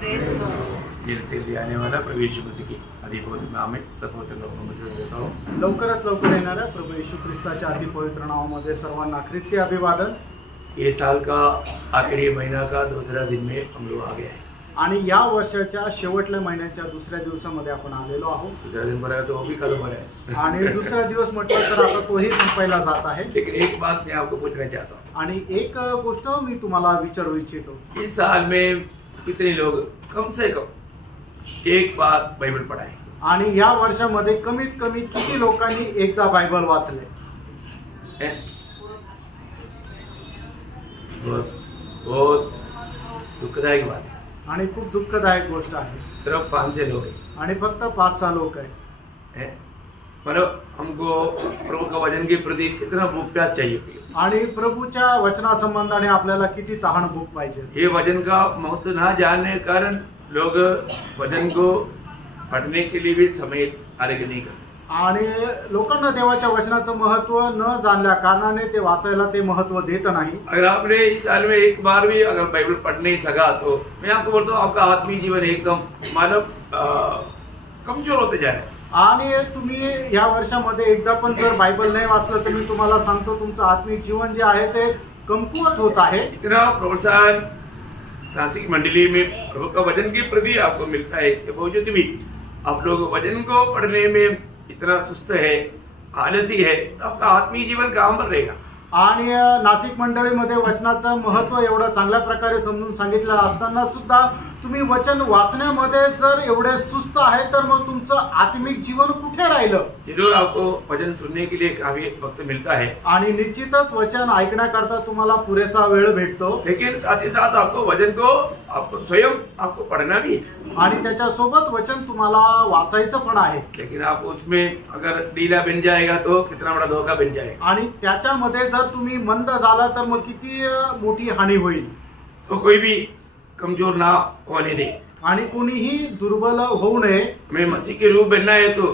जिनसे लिया आने वाला प्रभु यीशु मसीह की अधिपवित्र नाम में सर्वोत्तम लोगों में से देता हूँ। लवकरात लवकर येणाऱ्या प्रभू येशू ख्रिस्ताच्या अतिपवित्र नावामध्ये सर्वांना ख्रिस्ती अभिवादन। ये साल का आखिरी महीना का दूसरा दिन में हम लोग आ गए हैं आणि या वर्षाच्या शेवटल्या महिन्याच्या दुसऱ्या दिवसामध्ये आपण आलेलो आहोत। दूसरा दिन भरा तो भी कल भरा है आणि दुसरा दिवस म्हटलं तर आता तोही संपायला जात आहे। लेकिन एक बात मैं आपको पूछना चाहता हूँ आणि एक गोष्ट मी तुम्हाला विचारू इच्छितो, इस साल में कितने लोग कम से कम एक बार बाइबल पढ़ा है? आणि या वर्षामध्ये कमीत कमी किती लोकांनी एकदा बायबल वाचले? बहुत बहुत दुखदायक बात है आणि खूप दुःखदायक गोष्ट आहे। सिर्फ 5-6 लोग हैं आणि फक्त 5-6 लोक आहेत। मतलब हमको प्रभु का वचन के प्रति कितना भूख प्यास चाहिए आणि प्रभूच्या वचनासंबंधाने आपल्याला किती तहान भूक पाहिजे। ये वचन का महत्व ना जानने के कारण लोग वचन को पढ़ने के लिए भी समय आरेख नहीं करते आणि लोकांना देवाच्या वचनाचं महत्व न जाणल्या कारणाने ते वाचायला ते महत्व देत नाही। अगर आपने इस साल में एक बार भी अगर बाइबल पढ़ नहीं सका तो मैं आपको बोलता हूँ आपका आत्मीय जीवन एकदम मानव कमजोर होते जा रहा है। आणि तुम्ही या वर्षामध्ये एकदा पण जर बायबल नाही वाचलं तर मी तुम्हाला सांगतो तुमचं आत्मिक जीवन जे आहे ते कमकुवत होत आहे। इतना प्रोत्साहन नासिक मंडली में प्रभु का वचन के प्रति आपको मिलता है, इसके बावजूद भी आप लोग वचन को पढ़ने में इतना सुस्त है, आलसी है, तो आपका आत्मीय जीवन कहाँ पर रहेगा? आणि नाशिक मंडळीमध्ये वचनाचं महत्व एवढं चांगल्या प्रकारे समजून सांगितलं असताना सुद्धा तुम्ही वचन वाचण्यामध्ये जर एवढे सुस्त आहे तर मग तुमचं आत्मिक जीवन कुठे राहिलं? जरूर आपको वचन सुनने के लिए काफी वक्त मिलता है आणि निश्चितच वचन ऐकण्याकरता तुम्हाला पुरेसा वेळ भेटतो, लेकिन साथ ही साथ आपको वचन को आपको स्वयं आपको पढ़ना भी है आणि त्याच्यासोबत वचन तुम्हाला वाचायचं पण आहे। लेकिन आप उसमें अगर ढीला बन जाएगा तो कितना बड़ा धोखा बन जाएगा आणि त्याच्यामध्ये जर तुम्ही मंद झाला तर मग किती मोठी हानी होईल। तो कोई भी कमजोर ना होने दे आणि कोणीही दुर्बल होऊ नये। हमें मसीह के रूप बनना है तो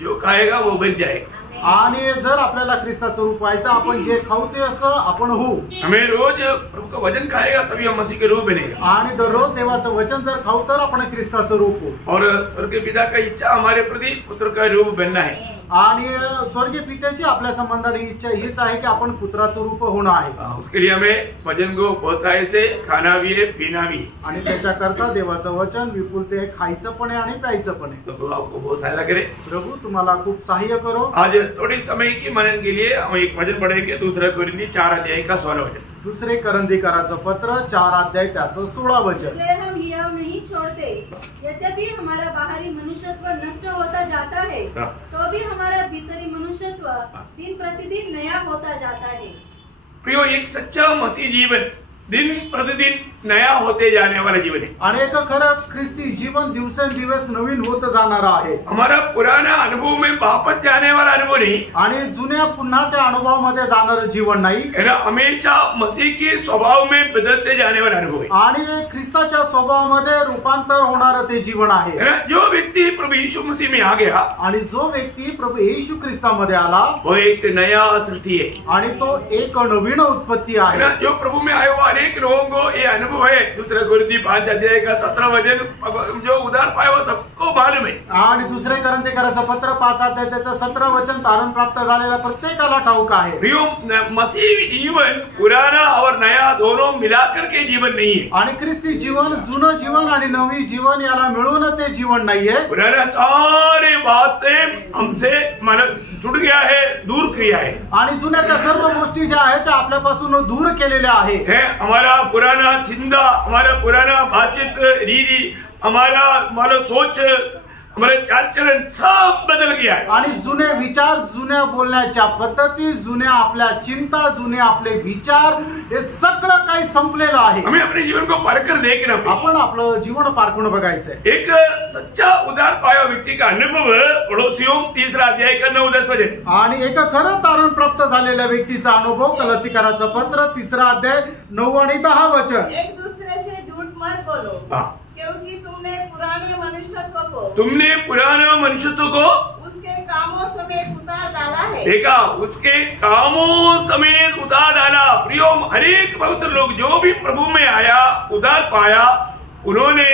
जो खाएगा वो बन जाएगा। आणि जर आपल्याला ख्रिस्ताचं रूप व्हायचं आपण जे खाऊ ते असं आपण होऊ। हमें रोज प्रभु का वचन खाएगा तभी हम मसीह के रूप बनेगा आणि दररोज देवाचं वचन जर खाऊ तर आपण ख्रिस्ताचं रूप होऊ। और स्वर्गीय पिता का इच्छा हमारे प्रति पुत्र का रूप बनना है आणि स्वर्गीय पित्याची आपल्या संबंधाने इच्छा हीच आहे की आपण पुत्राचं रूप होणं आहे। उसके लिए हमें वचन को बहुतायत से खाना भी है, पीना भी है। आणि त्याच्याकरता देवाचं वचन विपुलते खायचं पण आहे आणि प्यायचं पण आहे। तो प्रभु आपको बहुत सहायता करे, प्रभु तुम्हाला खूप सहाय्य करो। आज थोड़ी समय की मनन के लिए हम एक वचन पढ़ेंगे, दूसरा कोरिन्थी 4 अध्याय का 16 वचन। दुसरे करंदीकराचं पत्र 4 अध्याय त्याचं 16 वचन। इसलिए हम यह नहीं छोड़ते, यद्यपि हमारा बाहरी मनुष्यत्व नष्ट होता जाता है तो भी हमारा भीतरी मनुष्यत्व दिन प्रतिदिन नया होता जाता है। प्रियो, एक सच्चा मसीह जीवन दिन प्रतिदिन नया होते जाने वाला जीवन है। आणि एक खरं ख्रिस्ती जीवन दिवसेंदिवस नवीन होत जाणार आहे। हमारा पुराना अनुभव में वापस जाने वाला अनुभव नहीं, आणि जुन्या पुन्हा त्या अनुभवामध्ये जाणारं जीवन नाही, हमेशा मसीह के स्वभाव में बदलते जाने वाला अनुभव है। आणि ख्रिस्ताच्या स्वभावामध्ये रूपांतर होणारं ते जीवन आहे। जो व्यक्ति प्रभु यीशु मसीह में आ गया आणि जो व्यक्ती प्रभू येशू ख्रिस्तामध्ये आला वो एक नया सृष्टि है आणि तो एक नवीन उत्पत्ती आहे। जो प्रभु में आए हुआ अनेक लोगों को ये अनुभव है। दूसरे कोरिन्थी 5 अध्याय का 17 वचन, जो उद्धार पाए वो सबको मालूम है। आणि दुसरे करंथीकराचं पत्र 5 अध्याय त्याचं 17 वचन तारण प्राप्त झालेला प्रत्येकाला ठाऊक आहे। प्रियो, मसीही जीवन पुराना और नया दोनों मिलाकर के जीवन नहीं है। आणि ख्रिस्ती जीवन जुनं जीवन आणि नवी जीवन याला मिळून ते जीवन नाहीये। पुराना सारी बातें हमसे मन जुड़ गया है, दूर किया है। आणि जुन्या त्या सर्व गोष्टी ज्या आहेत त्या आपल्यापासून दूर केलेल्या आहेत। हमारा पुराना चिंता, हमारा पुराना बातचीत रीति, हमारा सोच, हमारे चाल चलन सब बदल गया है। आणि जुने विचार, जुन्या बोलण्याच्या पद्धती, जुन्या आपल्या चिंता, जुने आपले विचार हे सगळं काही संपलेलं आहे। हमें अपने जीवन को परखकर देखना, आपण आपलं जीवन पारखून बघायचंय। एक सच्चा उद्धार पाया व्यक्ति का अनुभव पड़ोसियों 3 अध्याय का 9-10 वचन। आणि एक खरं तारण प्राप्त झालेल्या व्यक्तीचा अनुभव कलसीकराचं पत्र 3 अध्याय 9 आणि 10 वचन। एक दूसरे से झूठ मत बोलो, क्योंकि तुमने पुराने मनुष्यत्व को उसके कामों समेत उतार डाला है। देखा, उसके कामों समेत उतार डाला। प्रियो, हरेक पवित्र लोग जो भी प्रभु में आया, उद्धार पाया, उन्होंने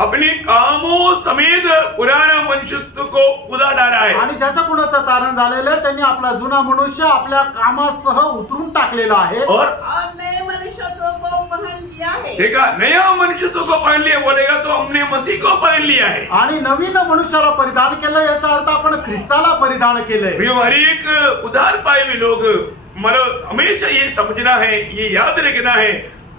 अपने कामों समेत पुराना मनुष्यत्व को उदा डाला है। आणि ज्याचं कुणाचं तारण झालेलं आहे त्यांनी आपला जुना मनुष्य आपल्या कामासह उतरून टाकलेला आहे और नए मनुष्यत्व को पहन लिया है। देखा, नया मनुष्यत्व को पहन लिया बोलेगा तो हमने मसीह को पहन लिया है। आणि नवीन मनुष्याला परिधान केलं याचा अर्थ आपण ख्रिस्ताला परिधान केलंय। हर एक उधार पाए हुए लोग मतलब हमेशा ये समझना है, ये याद रखना है,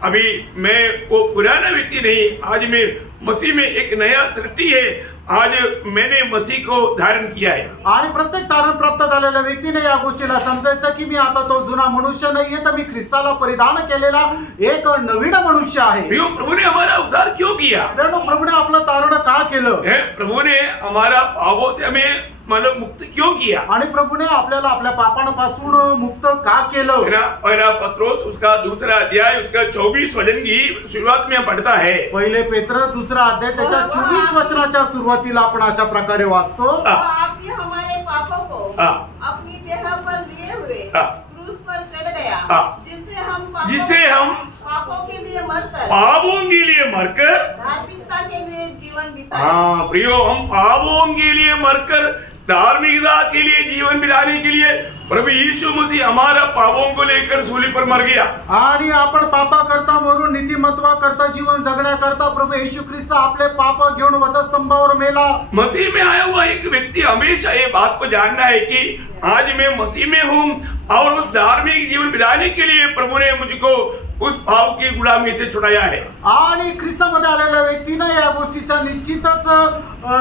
अभी मैं वो पुराना व्यक्ति नहीं, आज मैं मसीह में एक नया सृष्टि है, आज मैंने मसीह को धारण किया है। आणि प्रत्येक तारण प्राप्त झालेल्या व्यक्तीने या गोष्टीला समजायचं की मी आता तो जुना मनुष्य नाहीये, तर मी ख्रिस्ताला परिधान केलेला एक नवीन मनुष्य आहे। प्रभु ने हमारा उद्धार क्यों किया? प्रभूने आपलं तारण का केलं? प्रभु ने हमारा पापों से हमें मतलब मुक्त क्यों किया? आणि प्रभूने आपल्याला आपल्या पापांपासून मुक्त का केलं? पहला पत्रोस उसका दूसरा अध्याय उसका 24 वचन की शुरुआत में पढ़ता है। पहिले पेत्र दूसरा अध्याय त्याच्या 24 वचनाच्या सुरुवातीला आपण अशा प्रकारे वाचतो, आपने हमारे पापों को अपनी देह पर लिए हुए क्रूस पर चढ़ गया, जिससे हम पापों के लिए मरकर धार्मिकता के लिए जीवन बिताए। प्रियो, हम पापों के लिए मरकर धार्मिकता के लिए जीवन बिताने के लिए प्रभु यीशु मसीह हमारा पापों को लेकर सूली पर मर गया। आणि आपण पापा करता मरून नीतिमत्वा करता जीवन जगण्याकरता प्रभु यीशु ख्रिस्त आपले पाप घेऊन वधस्तंभावर मेला। मसीह में आया हुआ एक व्यक्ति हमेशा ये बात को जानना है कि आज मैं मसीह में हूँ और उस धार्मिक जीवन बिताने के लिए प्रभु ने मुझको उस भाव की गुलामी से छुड़ाया है। आणि ख्रिस्तामध्ये आलेल्या व्यक्तीने या गोष्टीचा निश्चितच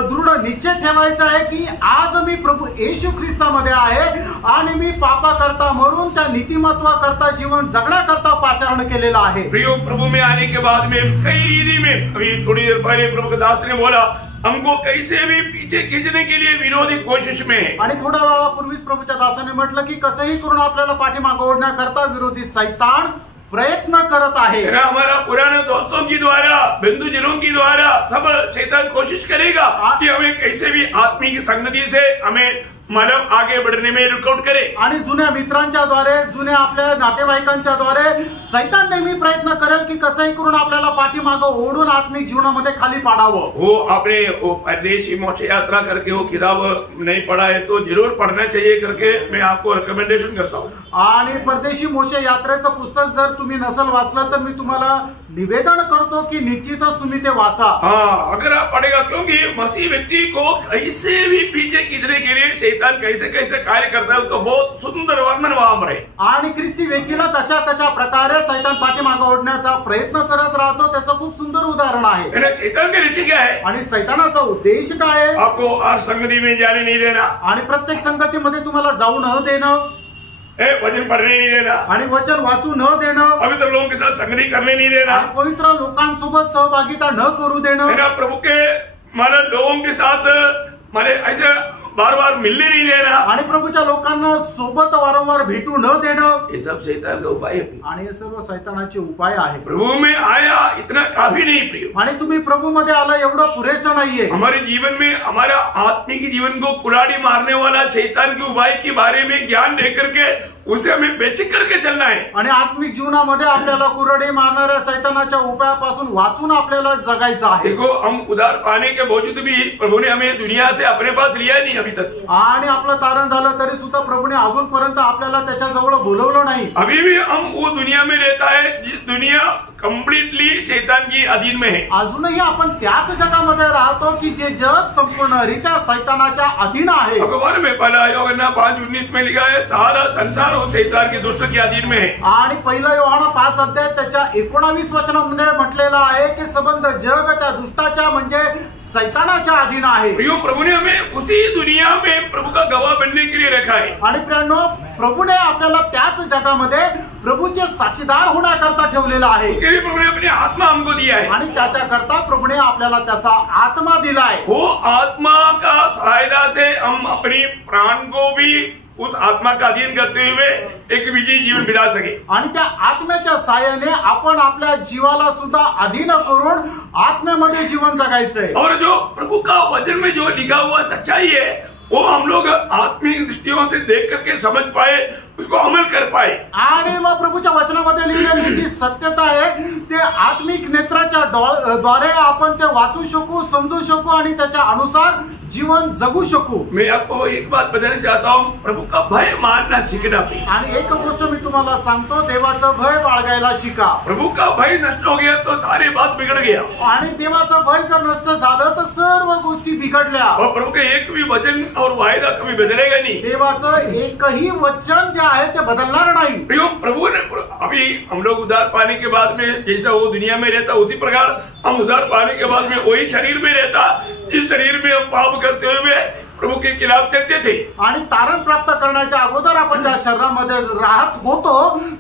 दृढ निश्चय ठेवायचा आहे की आज मी प्रभु येशू ख्रिस्तामध्ये आहे आणि मी पापा करता मरून त्या नीतिमत्वा करता जीवन जगण्याकरता पाचारण केलेलं आहे। प्रियो, प्रभु में आने के बाद में कई रीति में, अभी थोड़ी देर पहले प्रभु के दास ने बोला, हमको कैसे भी पीछे खींचने के लिए विरोधी कोशिश में है। आणि थोड्या वेळापूर्वीच प्रभूच्या दासाने म्हटलं की कसंही करून आपल्याला पाठीमागे ओढण्याकरता विरोधी शैतान प्रयत्न करत आहे। हमारा पुराने दोस्तों की द्वारा, बंधुजनों की द्वारा सब शैतान कोशिश करेगा कि हमें कैसे भी आत्मिक संगति से हमें मतलब आगे बढ़ने में रुकावट करे। आणि जुन्या मित्रांच्या द्वारे, जुन्या आपल्या नातेवाईकांच्या द्वारे शैतान नेहमी प्रयत्न करेल की कसंही करून आपल्याला पाठीमागे ओढून आत्मिक जीवनामध्ये खाली पाडावं। वो आपने वो परदेशी मोक्ष यात्रा करके वो किताब नहीं पढ़ा है तो जरूर पढ़ना चाहिए करके मैं आपको रिकमेंडेशन करता हूँ। आणि परदेशी मोक्ष यात्रेचं पुस्तक जर तुम्ही नसल वाचलं तर मी तुम्हाला निवेदन करतो की निश्चितच तुम्ही ते वाचा। हाँ, अगर आप पढ़ेगा, क्योंकि मसीह व्यक्ति को कैसे भी पीछे खींचने के लिए शैतान कैसे कैसे कार्य करता है उसको बहुत सुंदर वर्णन वहां पर है। आणि ख्रिस्ती व्यक्तीला कशा कशा प्रकारे शैतान पाठीमागे ओढण्याचा प्रयत्न करत राहतो त्याचं खूप सुंदर उदाहरण आहे। शैतान का लक्ष्य क्या है? आणि शैतानाचा उद्देश काय आहे? आपको हर संगति में जाने नहीं देना, आणि प्रत्येक संगतीमध्ये तुम्हाला जाऊ न देणं, वचन पढ़ने नहीं देना, आणि वचन वाचू न देणं, पवित्र लोगों के साथ संगति करने नहीं देना, आणि पवित्र लोकांसोबत सहभागिता न करू देणं, प्रभु के मतलब लोगों के साथ मतलब ऐसे बार बार मिलने नहीं देना, आणि प्रभूच्या लोकांना सोबत वारंवार भेटू न देणं, ये सब शैतान का उपाय है। आणि हे सर्व शैतानाचे उपाय आहे। प्रभु में आया इतना काफी नहीं प्रिय, आणि तुम्ही प्रभू मध्ये आला एवढं पुरेसं नाहीये। हमारे जीवन में हमारा आत्मिक जीवन को कुल्हाड़ी मारने वाला शैतान के उपाय के बारे में ज्ञान दे करके उसे हमें बेचैन करके चलना है। आणि आत्मिक जीवनामध्ये आपल्याला कुऱ्हाडी मारणाऱ्या शैतानाच्या उपायापासून वाचून आपल्याला जगायचं आहे। देखो, हम उधार पाने के बावजूद भी प्रभु ने हमें दुनिया से अपने पास लिया नहीं अभी तक। आणि आपलं तारण झालं तरी सुद्धा प्रभूने अजूनपर्यंत आपल्याला त्याच्या जवळ बोलवलं नाही। अभी भी हम वो दुनिया में रहता है जिस दुनिया कम्प्लीटली शैतान की अधीन में है। अजूनही आपण त्याच जगामध्ये राहतो की जे जग संपूर्णरित्या शैतानाच्या अधीन आहे। भगवान में पहला योहन्ना 5:19 में लिखा है, सारा संसार वो शैतान के दुष्ट के अधीन में है। आणि पहिला योहाना 5 अध्याय त्याच्या 19 वचनामध्ये म्हटलेलं आहे की संबंध जग त्या दुष्टाच्या म्हणजे शैतानाच्या अधीन आहे। प्रियो, प्रभु ने हमें उसी दुनिया में प्रभु का गवाह बनने के लिए रखा है। आणि प्रियांनो, प्रभूने आपल्याला त्याच जगामध्ये प्रभूचे साक्षीदार होण्याकरता ठेवलेलं आहे। उसके लिए प्रभु ने अपनी आत्मा हमको दिया है, आणि त्याच्याकरता प्रभूने आपल्याला त्याचा आत्मा दिलाय। वो आत्मा का सहायता से हम अपनी प्राण को भी उस आत्मा का अधीन करते हुए एक विजयी जीवन बिता सके। आणि त्या आत्म्याच्या साहाय्याने आपण आपल्या जीवाला सुद्धा अधीन करून आत्म्यामध्ये जीवन जगायचंय। और जो प्रभु का वचन में जो लिखा हुआ सच्चाई है वो हम लोग आत्मिक दृष्टियों से देख करके समझ पाए उसको अमल कर पाए। आणि मग प्रभूच्या वचनामध्ये लिहिलेली जी सत्यता आहे ते आत्मिक नेत्राच्या द्वारे आपण ते वाचू शकू, समजू शकू आणि त्याच्या अनुसार जीवन जगू शकू। मैं आपको एक बात बताना चाहता हूँ, प्रभु का भय मानना सीखना। आणि एक गोष्ट मी तुम्हाला सांगतो, देवाचं भय बाळगायला शिका। प्रभु का भय नष्ट हो गया तो सारी बात बिगड़ गया। आणि देवाचं भय जर नष्ट झालं तर सर्व गोष्टी बिघडल्या। और प्रभु के एक भी वचन और वायदा कभी बदलेगा नहीं। देवाचं एकही वचन जे आहे ते बदलणार नाही। प्रभु ने अभी हम लोग उद्धार पाने के बाद में जैसा वो दुनिया में रहता उसी प्रकार हम उद्धार पाने के बाद में वही शरीर में रहता, जिस शरीर में हम पाप करते हुए प्रभु के खिलाफ चलते थे। आणि तारण प्राप्त करण्याच्या अगोदर आपण ज्या शरीरामध्ये राहत होतो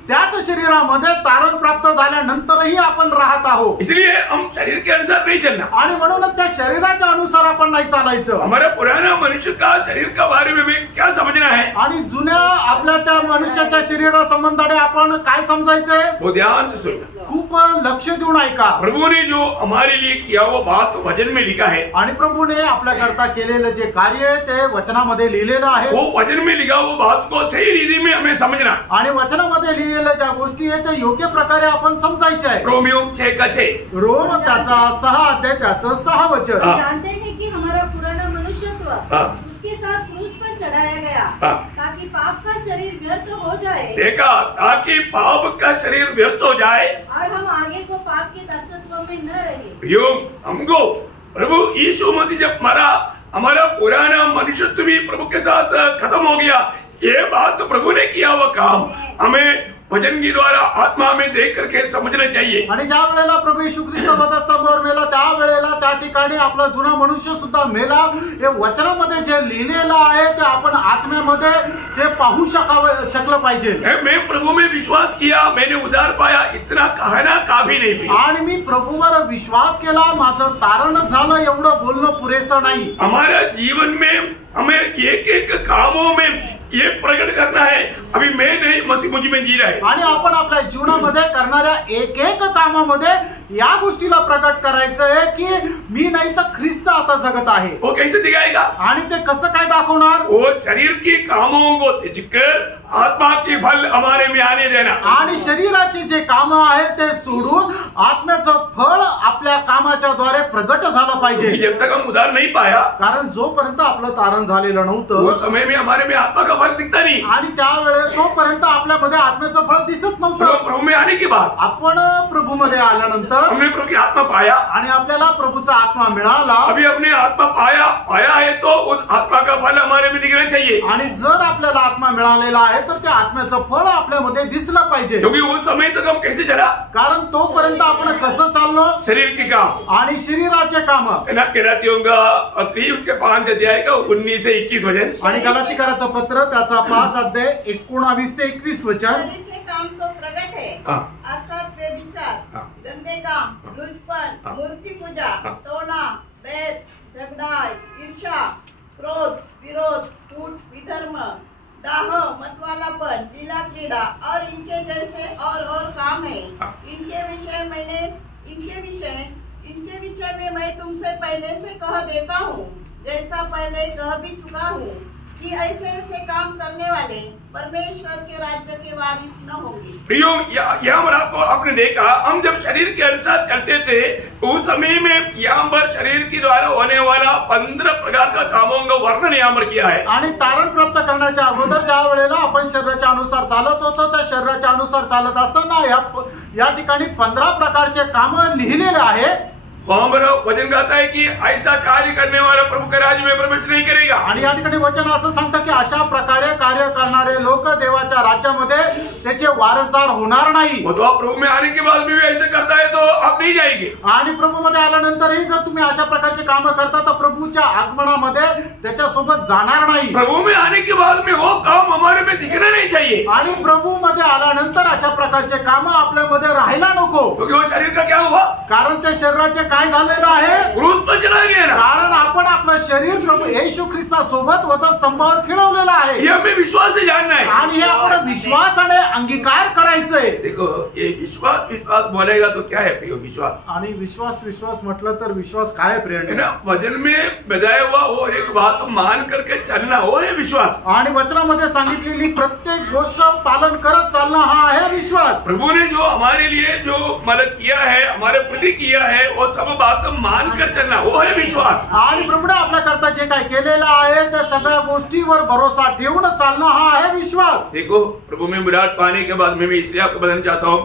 त्याच शरीरामध्ये तारण प्राप्त झाल्यानंतरही आपण राहत आहोत। इसलिए हम शरीर के अनुसार नहीं चलना। आणि म्हणूनच त्या शरीराच्या अनुसार आपण नाही चालायचं। हमारा पुराना मनुष्य का शरीर का बारे में हमें क्या समझना है? आणि जुन्या आपल्या त्या मनुष्याच्या शरीरा संबंधाने आपण काय समजायचंय? वो ध्यान से सुनना, खूप लक्ष देऊन ऐका। प्रभु ने जो हमारे लिए किया वो बात वचन में लिखा है। आणि प्रभूने आपल्या करता केलेलं जे कार्य ते वचनामध्ये लिहिलेलं आहे। वो वचन में लिखा वो बात को सही रीति में हमें समझना। आणि वचनामध्ये लिहिलेल्या ज्या गोष्टी आहेत ते योग्य प्रकारे आपण समजायच्या आहे। रोमियो 6:6 रोम त्याचा 6 अध्याय त्याचं 6 वचन। जानते हैं कि हमारा पुराना मनुष्यत्व उसके साथ क्रूस पर चढ़ाया गया ताकि पाप का शरीर व्यर्थ हो जाए। देखा, ताकि पाप का शरीर व्यर्थ हो जाए और हम आगे को पाप के दासत्व में न रहे। यो हमको प्रभु यीशु मसीह जब मरा हमारा पुराना मनुष्यत्व भी प्रभु के साथ खत्म हो गया। ये बात प्रभु ने किया हुआ काम हमें वचन के द्वारा आत्मा में देख करके समझना चाहिए। आणि ज्या वेळेला प्रभू येशू ख्रिस्त वधस्तंभावर मेला त्या वेळेला त्या ठिकाणी आपला जुना मनुष्य सुद्धा मेला। हे वचनामध्ये जे लिहिलेलं आहे ते आपण आत्म्यामध्ये ते पाहू शकलं पाहिजे। मैं प्रभु में विश्वास किया, मैंने उद्धार पाया, इतना कहना काफी नहीं। आणि मी प्रभूवर विश्वास केला, माझं तारण झालं एवढं बोलणं पुरेसं नाही। हमारा जीवन में हमें एक एक कामों में ये प्रकट करना है, अभी मैं नहीं मसीह मुझ में जी रहा है। आणि आपण आपल्या जीवनामध्ये करणाऱ्या एक एक कामामध्ये या गोष्टीला प्रकट करायचं आहे की मी नाही तर ख्रिस्त आता जगत आहे। वो कैसे दिखाएगा? आणि ते कसं काय दाखवणार? वो शरीर की कामों को त्यागकर आत्मा की फल हमारे में आने देना। आणि शरीराचे जे काम आहेत ते सोडून आत्म्याचं फळ आपल्या कामाच्या द्वारे प्रगट झालं पाहिजे। जब तक हम उद्धार नहीं पाया, कारण जोपर्यंत आपलं तारण झालेलं नव्हतं वो समय में हमारे में आत्मा का फल दिखता नहीं। आणि त्यावेळेस तोपर्यंत आपल्यामध्ये आत्म्याचं फळ दिसत नव्हतं। प्रभु में आने के बाद आपण प्रभूमध्ये आल्यानंतर हमने प्रभु की आत्मा पाया आणि आपल्याला प्रभूचा आत्मा मिळाला। अभी अपने आत्मा पाया है तो उस आत्मा का फल हमारे में दिखना चाहिए। आणि जर आपल्याला आत्मा मिळालेला आहे तर त्या आत्म्याचं फळ आपल्यामध्ये दिसलं पाहिजे। क्योंकि उस समय तक हम कैसे चला? कारण तोपर्यंत आपण कसं चाललो? शरीर के काम आणि शरीराचे काम। गलातियों का उसके 5 अध्याय का 19 से 21 वचन। आणि गलातिकराचं पत्र त्याचा 5 अध्याय 19 ते 21 वचन। काम तो प्रगट है, अर्थात व्यभिचार, गंदे काम, लुचपन, मूर्ति पूजा, टोना, बैर, झगड़ा, ईर्ष्या, क्रोध, विरोध, फूट, विधर्म, दाह, मतवालापन, लीला क्रीड़ा और इनके जैसे और काम है। इनके विषय में मैं तुमसे पहले से कह देता हूँ, जैसा पहले कह भी चुका हूँ कि ऐसे काम करने वाले परमेश्वर के राज्य के वारिस न होंगे। प्रियो, यहाँ पर आपने देखा हम जब शरीर के अनुसार चलते थे उस समय में यहाँ पर शरीर के द्वारा होने वाला 15 प्रकार का कामों का वर्णन यहाँ पर किया है। आणि तारण प्राप्त करण्याच्या अगोदर ज्या वेळेला आपण शरीराच्या अनुसार चालत होतो त्या शरीराच्या अनुसार चालत असताना या ठिकाणी 15 प्रकारचे काम लिहिलेले आहे। वहाँ पर वचन कहता है कि ऐसा कार्य करने वाला प्रभु के राज्य में प्रवेश नहीं करेगा। आणि या ठिकाणी वचन असं सांगतं की अशा प्रकारे कार्य करणारे लोक देवाच्या राज्यामध्ये त्याचे वारसदार होणार नाही। वो तो आप प्रभु में आने के बाद भी ऐसा करता है तो आप नहीं जाएंगे। आणि प्रभूमध्ये आल्यानंतरही जर तुम्ही अशा प्रकारचे काम करता तर प्रभूच्या आगमनामध्ये त्याच्यासोबत जाणार नाही। प्रभु में आने के बाद में वो काम हमारे में दिखना नहीं चाहिए। आणि प्रभूमध्ये आल्यानंतर अशा प्रकारचे काम आपल्यामध्ये राहायला नको। क्योंकि वो शरीर का क्या हुआ? कारण त्या शरीराचे काय झालेलं आहे? क्रूस पर चढ़ा गया ना। कारण आपण आपलं शरीर प्रभू येशू ख्रिस्तासोबत वधस्तंभावर खिळवलेलं आहे ये हमें विश्वास से जानना है आणि हे आपण विश्वासाने अंगीकार करायचंय। देखो ये विश्वास विश्वास बोलेगा तो क्या है प्रियो? विश्वास आणि विश्वास विश्वास म्हटलं तर विश्वास काय है प्रिय? ना। वचन में बताया हुआ वो एक बात मान करके चलना वो है विश्वास। आणि वचनामध्ये सांगितलेली प्रत्येक गोष्ट पालन करत चालणं हा आहे विश्वास। प्रभु ने जो हमारे लिए जो मदद किया है, हमारे प्रति किया है, वो सब बात मान कर चलना वो है विश्वास। आणि प्रभूने आपल्या करता जे काय केलेलं आहे त्या सगळ्या गोष्टीवर भरोसा ठेवून चालणं हा आहे विश्वास। देखो प्रभु में मुराद पाने के बाद मैं इसलिए आपको बताना चाहता हूँ,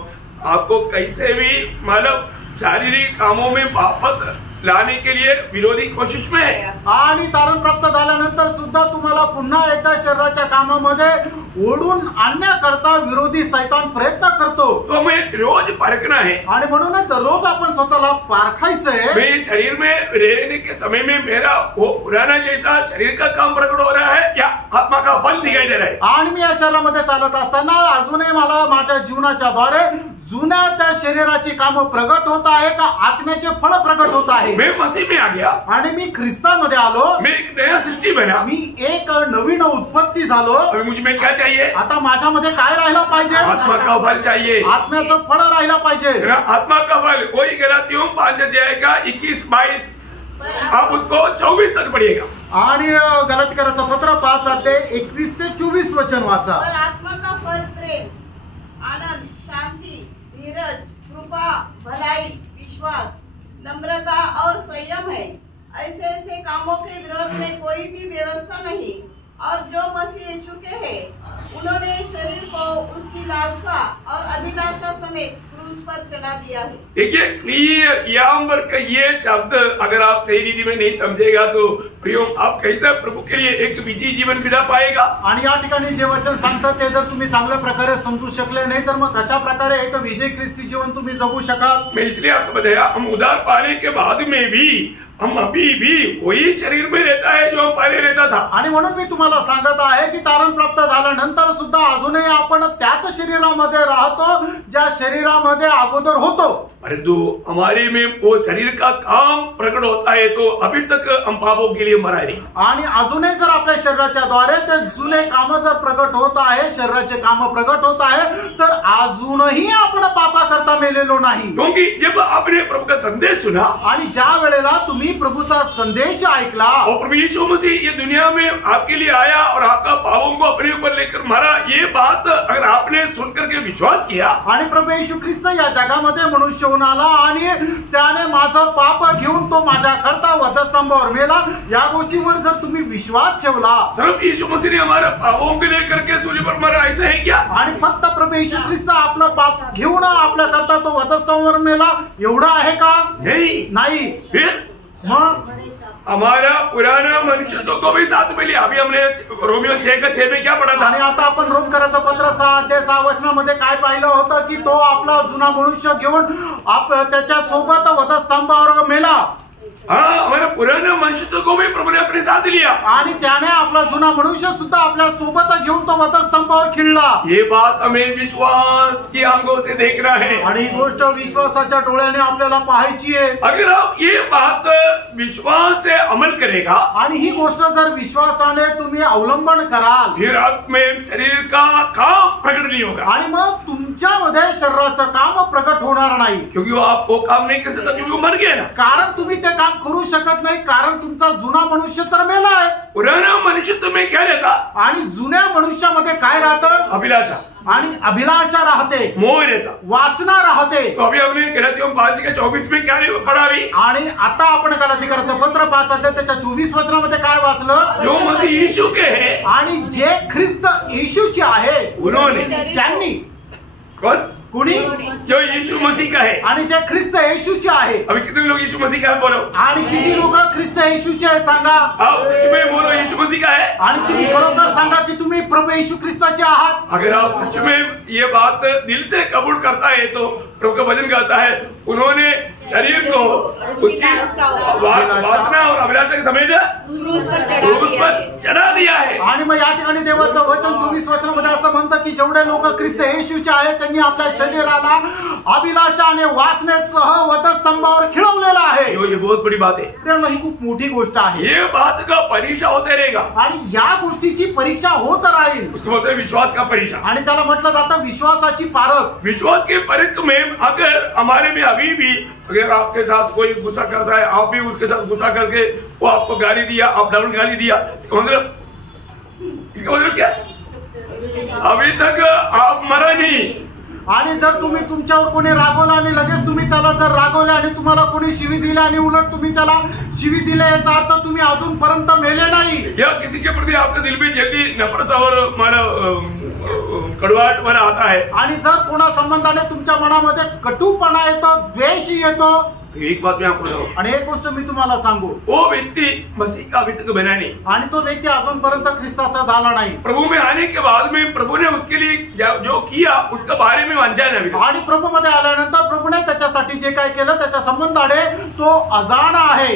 आपको कैसे भी मतलब शारीरिक कामों में वापस लाने के लिए विरोधी कोशिश में है। आणि तारण प्राप्त झाल्यानंतर सुद्धा तुम्हाला पुन्हा एकदा शरीराच्या कामामध्ये ओढून आणण्याकरता विरोधी शैतान प्रयत्न करतो। तो हमें रोज परखना है आणि म्हणूनच दररोज आपण स्वतःला पारखायचंय। मैं शरीर में रहने के समय में मेरा वो पुराना जैसा शरीर का काम प्रकट हो रहा है या आत्मा का फल दिखाई दे रहा है। आणि मी या शरीरामध्ये चालत असताना अजूनही मला माझ्या जीवनाच्या द्वारे जुन्या त्या शरीराची कामं प्रगट होत आहे का आत्म्याचे फळ प्रगट होत आहे? मैं मसीह में आ गया आणि मी ख्रिस्तामध्ये आलो, मैं एक नया सृष्टि बना। मी एक नवीन उत्पत्ती झालो। अभी मुझे में क्या चाहिए? आता माझ्यामध्ये काय राहिला पाहिजे? आत्मा का फल चाहिए। आत्म्याचं फळ राहिला पाहिजे। आत्मा का फल वही गलातियों 5 अध्याय का 21-22 आप उसको 24 तक पढ़िएगा। आणि गलातिकराचं पत्र 5 अध्याय 21 ते 24 वचन वाचा। पर आत्मा का फल प्रेम, आनंद, शांति, धीरज, कृपा, भलाई, विश्वास, नम्रता और संयम है। ऐसे ऐसे कामों के विरोध में कोई भी व्यवस्था नहीं। और जो मसीह यीशु के हैं, उन्होंने शरीर को उसकी लालसा और अभिलाषा समेत क्रूस पर चढ़ा दिया है। देखिए क्लियर यहाँ पर का ये शब्द अगर आप सही रीति में नहीं समझेगा तो प्रियो आप कैसे प्रभु के लिए एक विजयी जीवन बिता पाएगा। आणि या ठिकाणी जे वचन सांगतात ते जर तुम्ही चांगल्या प्रकारे समजू शकले नाही तर मग कशा प्रकारे एक विजयी ख्रिस्ती जीवन तुम्ही जगू शकाल? मैं इसलिए आपको बताया हम उधार पाने के बाद में भी हम अभी भी वही शरीर में रहता है जो हम पहले रहता था। आणि म्हणून मी तुम्हाला सांगत आहे की तारण प्राप्त झाल्यानंतर सुद्धा अजूनही आपण त्याच शरीरामध्ये राहतो ज्या शरीरामध्ये अगोदर होतो। परंतु हमारे में वो शरीर का काम प्रकट होता है तो अभी तक हम पापों के लिए मरा रहे। आणि अजूनही जर आपल्या शरीराच्या द्वारे ते जुने काम जर प्रकट होत आहे, शरीराचे काम प्रकट होत आहे तर अजूनही आपण पापा करता मेलेलो नाही। क्योंकि जब आपने प्रभु का संदेश सुना आणि ज्या वेळेला तुम्ही प्रभूचा संदेश ऐकला और प्रभु यीशु मसीह ये दुनिया में आपके लिए आया और आपका पापों को अपने ऊपर लेकर मरा, ये बात अगर आपने सुनकर के विश्वास किया आणि प्रभू येशू ख्रिस्त या जगामध्ये मनुष्य होऊन आला आणि त्याने माझं पाप घेऊन तो माझ्या करता वधस्तंभावर मेला, या गोष्टीवर जर तुम्ही विश्वास ठेवला सिर्फ यीशु मसीह ने हमारे पापों को लेकर के सूली पर मरा, ऐसा है क्या? आणि फक्त प्रभू येशू ख्रिस्त आपलं पाप घेऊन आपल्या करता तो वधस्तंभावर मेला एवढा आहे का? नाही। फिर मग हमारा पुराना मनुष्य को भी साथ में लिया। अभी हमने रोमियो 6:6 में क्या पढ़ा था? आणि आता आपण रोमकराचं पत्र 6 अध्याय 6 वचनामध्ये काय पाहिलं होतं की तो आपला जुना मनुष्य घेऊन त्याच्या सोबत वधस्तंभावर मेला। हाँ, हमारे पुराने मनुष्य को भी प्रभु ने अपने साथ लिया आणि त्याने आपला जुना मनुष्य सुद्धा आपल्या सोबत घेऊन तो वधस्तंभावर खिळला। ये बात हमें विश्वास की आंखों से देखना है आणि ही गोष्ट विश्वासाच्या डोळ्याने आपल्याला पाहायची आहे। अगर आप ये बात विश्वास से अमल करेगा आणि ही गोष्ट जर विश्वासाने तुम्ही अवलंबन कराल फिर आप में शरीर का काम प्रकट नहीं होगा आणि मग तुमच्यामध्ये शरीराचं काम प्रकट होणार नाही, क्योंकि वो आपको काम नहीं कर सकता क्योंकि वो मर गया ना। कारण तुम्ही ते काम करू शकत नाही, कारण तुमचा जुना मनुष्य तर मेला आहे। पुराना मनुष्य तुम्हें क्या रहता? आणि जुन्या मनुष्यामध्ये काय राहतं? अभिलाषा आणि अभिलाषा राहते, मोह रहता, वासना राहते। तो अभी हमने गलातियों 5:24 में क्या पढ़ा रही? आणि आता आपण गलातिकराचं पत्र 5 अध्याय त्याच्या 24 वचनामध्ये काय वाचलं? जो मसीह यीशु के है आणि जे ख्रिस्त येशूचे आहे उन्होंने त्यांनी कौन? कुणी? जो यीशु मसीह का है। आणि जे ख्रिस्त येशूचे आहे। अभी कितने लोग यीशु मसीह का है बोलो? आणि किती लोक ख्रिस्त येशूचे आहे सांगा? आप सच में बोलो यीशु मसीह का है? आणि तुम्ही खरोखर सांगा की तुम्ही प्रभू येशू ख्रिस्ताचे आहात? अगर आप सच में ये बात दिल से कबूल करता है तो प्रभु का वचन कहता है उन्होंने शरीर को उसकी वासना और अभिलाषा के समेत क्रूस पर चढ़ा दिया है। आणि मग या ठिकाणी देवाचं वचन 24 वचनामध्ये असं म्हणतं की जेवढे लोक ख्रिस्त येशूचे आहेत त्यांनी आपल्या शरीराला अभिलाषा आणि वासनेसह वधस्तंभावर खिळवलेला आहे। ये बहुत बड़ी बात है। प्रेम, ही खूप मोठी गोष्ट आहे। ये बात का परीक्षा होते रहेगा आणि या गोष्टीची परीक्षा होत राहील। उसको बोलते हैं विश्वास का परीक्षा। आणि त्याला म्हटलं जातं विश्वासाची पारख। विश्वास के परख में अगर हमारे में अभी भी अगर आपके साथ कोई गुस्सा करता है, आप भी उसके साथ गुस्सा करके वो आपको गाली दिया, आप डबल गाली दिया, इसका मतलब क्या? अभी तक आप मरा नहीं। आणि जर तुम्ही तुमच्यावर कोणी रागवलं आणि लगेच तुम्ही त्याला जर रागवले आणि तुम्हाला कोणी शिवी दिली आणि उलट तुम्ही त्याला शिवी दिले, याचा अर्थ तुम्ही अजूनपर्यंत मेले नाही। या किसी के प्रति आपका दिल में जल्दी नफरत और कड़वाहट वाला आता है, आणि जर कोणा संबंधाने तुमच्या मनामध्ये कटुपणा येतो, द्वेष येतो, एक बात मैं आपको बताऊं, आणि एक गोष्ट मी तुम्हाला सांगू, वो व्यक्ति मसीह का अभी तक बना नहीं, आणि तो व्यक्ती अजूनपर्यंत ख्रिस्ताचा झाला नाही। प्रभु में आने के बाद में प्रभु ने उसके लिए जो किया उसके बारे में अनजान है। आणि प्रभू मध्ये आल्यानंतर प्रभूने त्याच्यासाठी जे काय केलं त्याच्या संबंधाने तो अजाण आहे।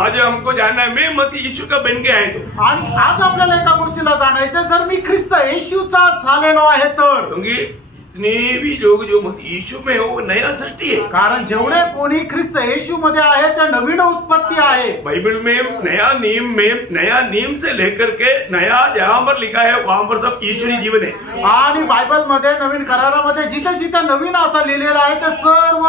आज हमको जानना है मैं मसीह यीशु का बन के आए तो, आणि आज आपल्याला एका गोष्टीला जाणायचं, जर मी ख्रिस्त येशूचा झालेलो आहे तर, क्योंकि जितने भी लोग जो मसीह यीशु में हो वो नया सृष्टि है। कारण जेवढे कोणी ख्रिस्त येशू मध्ये आहे ते नवीन उत्पत्ती आहे। बाइबल में नया नियम से लेकर के नया जहां पर लिखा है वहां पर सब ईश्वरी जीवन है। आणि बायबल मध्ये नवीन करारामध्ये जिथे जिथे नवीन असं लिहिलेलं आहे ते सर्व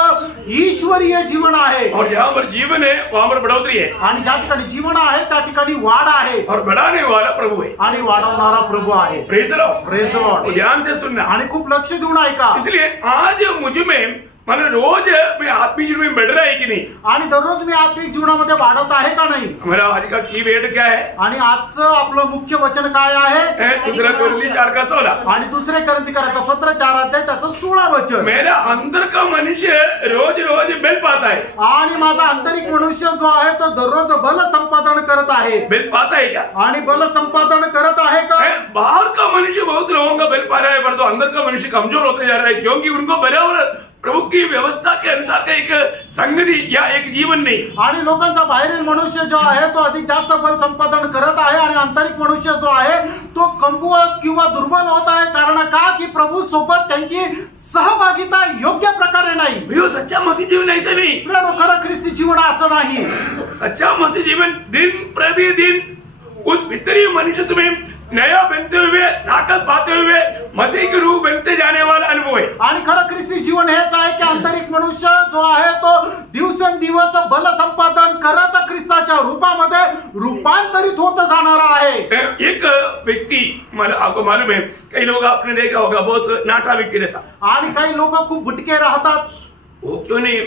ईश्वरीय जीवन आहे। और जहां पर जीवन है वहां पर बढ़ोतरी है, आणि ज्या ठिकाणी जीवन आहे त्या ठिकाणी वाढ आहे, और बढ़ाने वाला प्रभु है, आणि वाढवणारा प्रभू आहे। Praise the lord, praise the Lord. ध्यान से सुनना आणि खूप लक्ष देऊन ऐका। इसलिए आज मुझ में मतलब रोज मैं आत्मिक जीवन में बढ़ रहा है कि नहीं, आणि दररोज मी आत्मिक जीवनामध्ये वाढत आहे का नाही। हमारा आज का की वेट क्या है, आणि आजचं आपलं मुख्य वचन काय आहे? दूसरा कोरिन्थी 4:16, आणि दुसरे कोरिन्थीकराचं पत्र 4 अध्याय त्याचं 16 वचन। मेरा अंदर का मनुष्य रोज रोज बल पाता है, आणि माझा आंतरिक मनुष्य जो आहे तो दररोज बल संपादन करत आहे। बल पाता है क्या? आणि बल संपादन करत आहे का? बाहर का मनुष्य बहुत लोगों का बल पा रहा है, पर तो अंदर का मनुष्य कमजोर होते जा रहा है, क्योंकि उनको बराबर प्रभु की व्यवस्था के अनुसार का एक संगति या एक जीवन नहीं। आणि लोकांचा बाहेरील मनुष्य जो आहे तो अधिक जास्त बल संपादन करत आहे, आणि आंतरिक मनुष्य जो आहे तो कमकुवत किंवा दुर्बल होत आहे। कारण का? की प्रभू सोबत त्यांची सहभागिता योग्य प्रकारे नाही। भैया सच्चा मसीह जीवन ऐसा नहीं, खरं ख्रिस्ती जीवन असं नाही। सच्चा मसीह जीवन दिन प्रतिदिन उस भीतरी मनुष्य तुम्हें नया बनते हुए, ताकत पाते हुए मसीह के रूप बनते जाने वाला अनुभव है। आणि खरं ख्रिस्ती जीवन हेच आहे की आंतरिक मनुष्य जो आहे तो दिवसेंदिवस बल संपादन करत ख्रिस्ताच्या रूपामध्ये रूपांतरित होत जाणार आहे। एक व्यक्ति आपको मालूम है, कई लोग आपने देखा होगा बहुत नाटा व्यक्ति रहता, आणि काही लोक खूप भुटके राहतात। वो क्यों नहीं,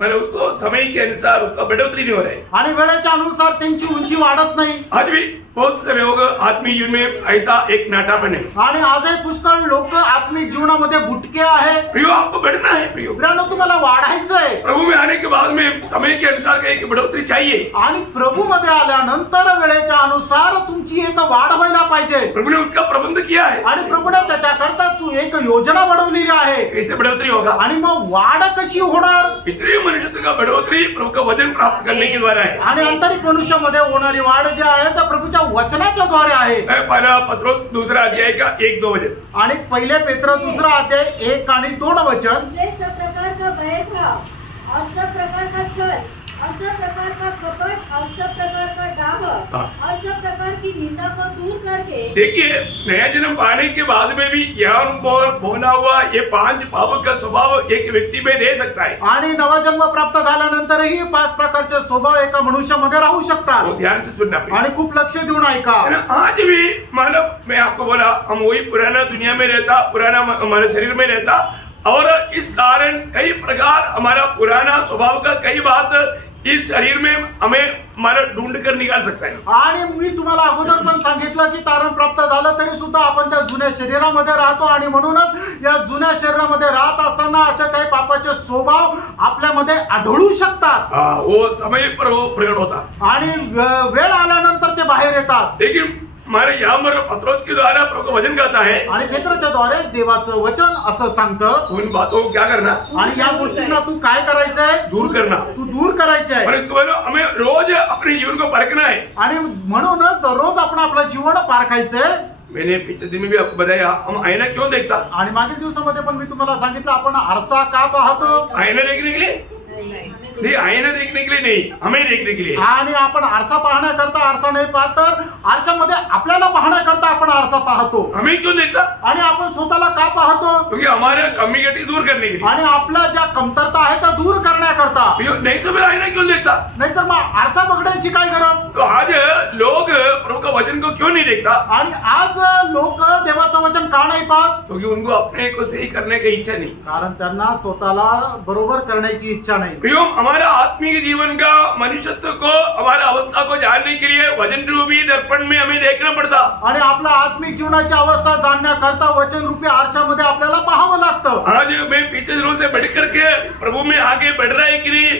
मतलब उसको समय के अनुसार उसका बढ़ोतरी नहीं हो रहा है, आणि वेळेच्या अनुसार त्यांची उंची वाढत नाही। आज भी बहुत से लोग आत्मिक जीवन में ऐसा एक नाटापन है, आणि आजही पुष्कळ लोक आत्मिक जीवनामध्ये भुटके आहे। प्रियो आपको बढ़ना है, प्रियो तुम्हाला वाढायचं आहे। प्रभु में आने के बाद में समय के अनुसार का एक बढ़ोतरी चाहिए, आणि प्रभू मध्ये आल्यानंतर वेळेच्या अनुसार तुमची एक वाढ व्हायला पाहिजे। प्रभु ने उसका प्रबंध किया है, आणि प्रभूने त्याच्याकरता तू एक योजना बनवलेली आहे। कैसे बढ़ोतरी होगा, आणि मग वाढ कशी होणार? पितरी मनुष्य का बढ़ोतरी प्रभु का वचन प्राप्त करने के द्वारा है। आणि आंतरिक मनुष्यामध्ये होणारी वाढ जी आहे त्या प्रभूच्या वचनाच्या द्वारे आहे। पहला पत्रोस 2 अध्याय का 1-2 वचन, आणि पहिले पेत्र 2 अध्याय 1 आणि 2 वचन। इसलिए सब प्रकार का बैर भाव और सब प्रकार का छल और सब प्रकार का कपट और सब प्रकार का डाह और सब प्रकार की निंदा को दूर करके, देखिए नया जन्म पाने के बाद में भी ज्ञान बोला हुआ ये 5 पाप का स्वभाव एक व्यक्ति में रह सकता है। आणि नवा जन्म प्राप्त झाल्यानंतरही 5 प्रकारचे स्वभाव एका मनुष्यामध्ये राहू शकतात। ध्यान से सुनना, आणि खूप लक्ष देऊन ऐका। आज भी मतलब मैं आपको बोला, हम वही पुराना दुनिया में रहता, पुराना हमारे शरीर में रहता, और इस कारण कई प्रकार हमारा पुराना स्वभाव का कई बात इस शरीर में हमें हमारा ढूंढ कर निकाल सकता है। आणि मी तुम्हाला अगोदर पण सांगितलं की तारण प्राप्त झालं तरी सुद्धा आपण त्या जुन्या शरीरामध्ये राहतो, आणि म्हणूनच या जुन्या शरीरामध्ये राहत असताना असे काही पापाचे स्वभाव आपल्यामध्ये आढळू शकतात। वो समय पर वो प्रकट होता, आणि वेळ आल्यानंतर ते बाहेर येतात। लेकिन हमारे यहाँ पर पत्रोस के द्वारा प्रभु का वचन कहता है, आणि पेत्रच्या द्वारे देवाचं वचन असं सांगतं, उन बातों को क्या करना, आणि या गोष्टींना तू काय करायचंय? दूर करना। तू दूर करायचंय। और इसको बोलो हमें रोज अपने जीवन को परखना है, आणि म्हणूनच दररोज आपण आपलं जीवन पारखायचंय। मैंने पिछले दिन में भी आपको बताया, हम आईना क्यों देखता, आणि मागील दिवसामध्ये पण मी तुम्हाला सांगितलं आपण आरसा का पाहतो? आईना देखने के लिए के नहीं, आईना देखने के लिए नहीं, हमें देखने के लिए। आणि आपण आरसा पाहण्याकरता आरसा नाही पाहत, तर आरशामध्ये आपल्याला पाहण्याकरता आपण आरसा पाहतो। हमें क्यों देखता? आणि आपण स्वतःला का पाहतो? क्योंकि हमारे कमी-कटी दूर करने के लिए। आणि आपल्या ज्या कमतरता आहेत त्या दूर करण्याकरता। नहीं तो फिर आईना क्यों देखता? नाहीतर मग आरसा बघण्याची काय गरज? तो आज लोग प्रभु का वचन को क्यों नहीं देखता? आणि आज लोक देवाचं वचन का नाही पाहत? क्योंकि उनको अपने को सही करने की इच्छा नहीं। कारण त्यांना स्वतःला बरोबर करण्याची इच्छा नाही। प्रियो, हमारा आत्मिक जीवन का मनुष्यत्व को, हमारा अवस्था को जानने के लिए वचन रूपी दर्पण में हमें देखना पड़ता। आणि आपल्या आत्मिक जीवनाची अवस्था जाणण्याकरता वचन रूपी आरशामध्ये आपल्याला पाहावं लागतं। आज मैं पीछे दिनों से बढ़ करके प्रभु में आगे बढ़ रहा है कि नहीं,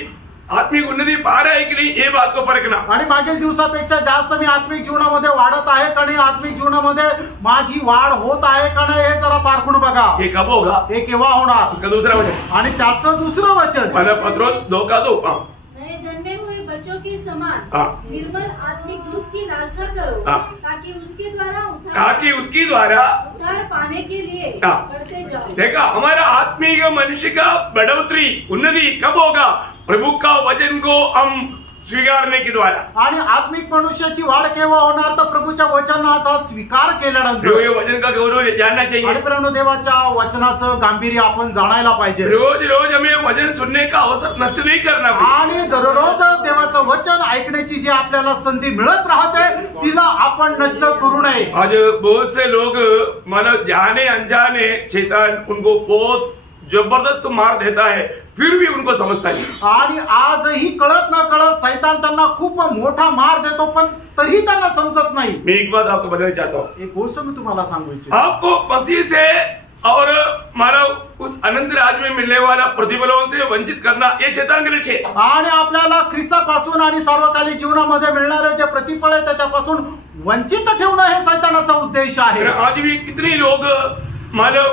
आत्मिक उन्नति पा रहा है की नाही, हे बात को परखना। आणि मागील दिवसापेक्षा जास्त मी आत्मिक जीवनामध्ये वाढत आहे का नाही, आत्मिक जीवनामध्ये माझी वाढ होत आहे का नाही, हे जरा पारखून बघा। हे कब होगा? हे केव्हा होणार? उसका दूसरा वचन, आणि त्याचं दुसरं वचन, पहला पत्रोस 2:2। नए जन्मे हुए बच्चों के समान हाँ। निर्मल आत्मिक दूध की लालसा करो, हाँ। ताकि उसके द्वारा उद्धार पाने के लिए हाँ। बढ़ते जाओ। देखा, हमारा आत्मिक मनुष्य का बढ़ोतरी, उन्नति कब होगा? प्रभु का वचन को हम स्वीकारने के द्वारा। आणि आत्मिक मनुष्याची वाढ केव्हा होणार? तर प्रभूच्या वचनाचा स्वीकार केल्यानंतर। ये वचन का गौरव जानना चाहिए। आणि प्रिय देवाच्या वचनाचं गांभीर्य आपण जाणायला पाहिजे। रोज रोज हमें वचन सुनने का अवसर नष्ट नहीं करना। आणि दररोज देवाचं वचन ऐकण्याची जी आपल्याला संधी मिळत राहते तिला आपण नष्ट करू नये। आज बहुत से लोग मानो जाने अनजाने शैतान उनको बहुत जबरदस्त मार देता है, फिर भी उनको समजता नहीं। आणि आजही कळत न कळत सैतान त्यांना खूप मोठा मार देतो, पण तरी त्यांना समजत नाही। मैं एक बात आपको बताना चाहता हूँ। एक गोष्ट मी तुम्हाला सांगू इच्छितो। आपको मसीह से और मानो उस अनंत राज में मिलने वाला प्रतिफलों से वंचित करना, ये शैतान का लक्ष्य है। आणि आपल्याला ख्रिस्तापासून आणि सार्वकालिक जीवनामध्ये मिळणारे जे प्रतिफळ आहे त्याच्यापासून वंचित ठेवणं हे सैतानाचा उद्देश आहे। आज भी कितने लोग मानो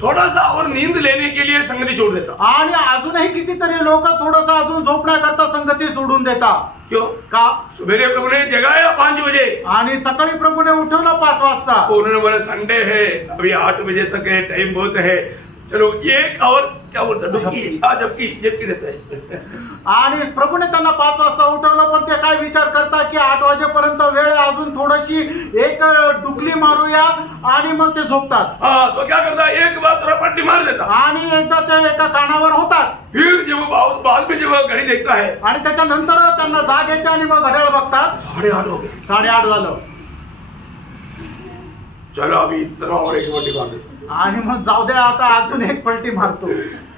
थोड़ा सा और नींद लेने के लिए संगति छोड़ देता। आणि अजूनही कितीतरी लोक थोडंसं अजून झोपण्याकरता संगती सोडून देतात। क्यों? का? सुबह प्रभु ने जगाया 5 बजे आणि सकाळी प्रभूने उठवलं 5 वाजता। उन्होंने बोला संडे है, अभी 8 बजे तक है, टाइम बहुत है, चलो एक और क्या बोलता झपकी देता है। आणि प्रभूने त्यांना 5 वाजता उठवलं, पण ते काय विचार करतात की 8 वाजेपर्यंत वेळ आहे, अजून थोडीशी एक डुकली मारूया आणि मग ते झोपतात। हाँ, तो क्या करता है, एक बार थोड़ा पट्टी मार देता आणि एकदा ते एका कानावर होतात। फिर जब बाद में जब घड़ी देखता है आणि त्याच्यानंतर त्यांना जाग येते आणि मग घड्याळ बघतात 8:30 हो गए, 8:30 झालं। चलो अभी इतना और एक पट्टी मार देता, आणि मग जाऊ द्या आता अजून एक पलटी मारतो।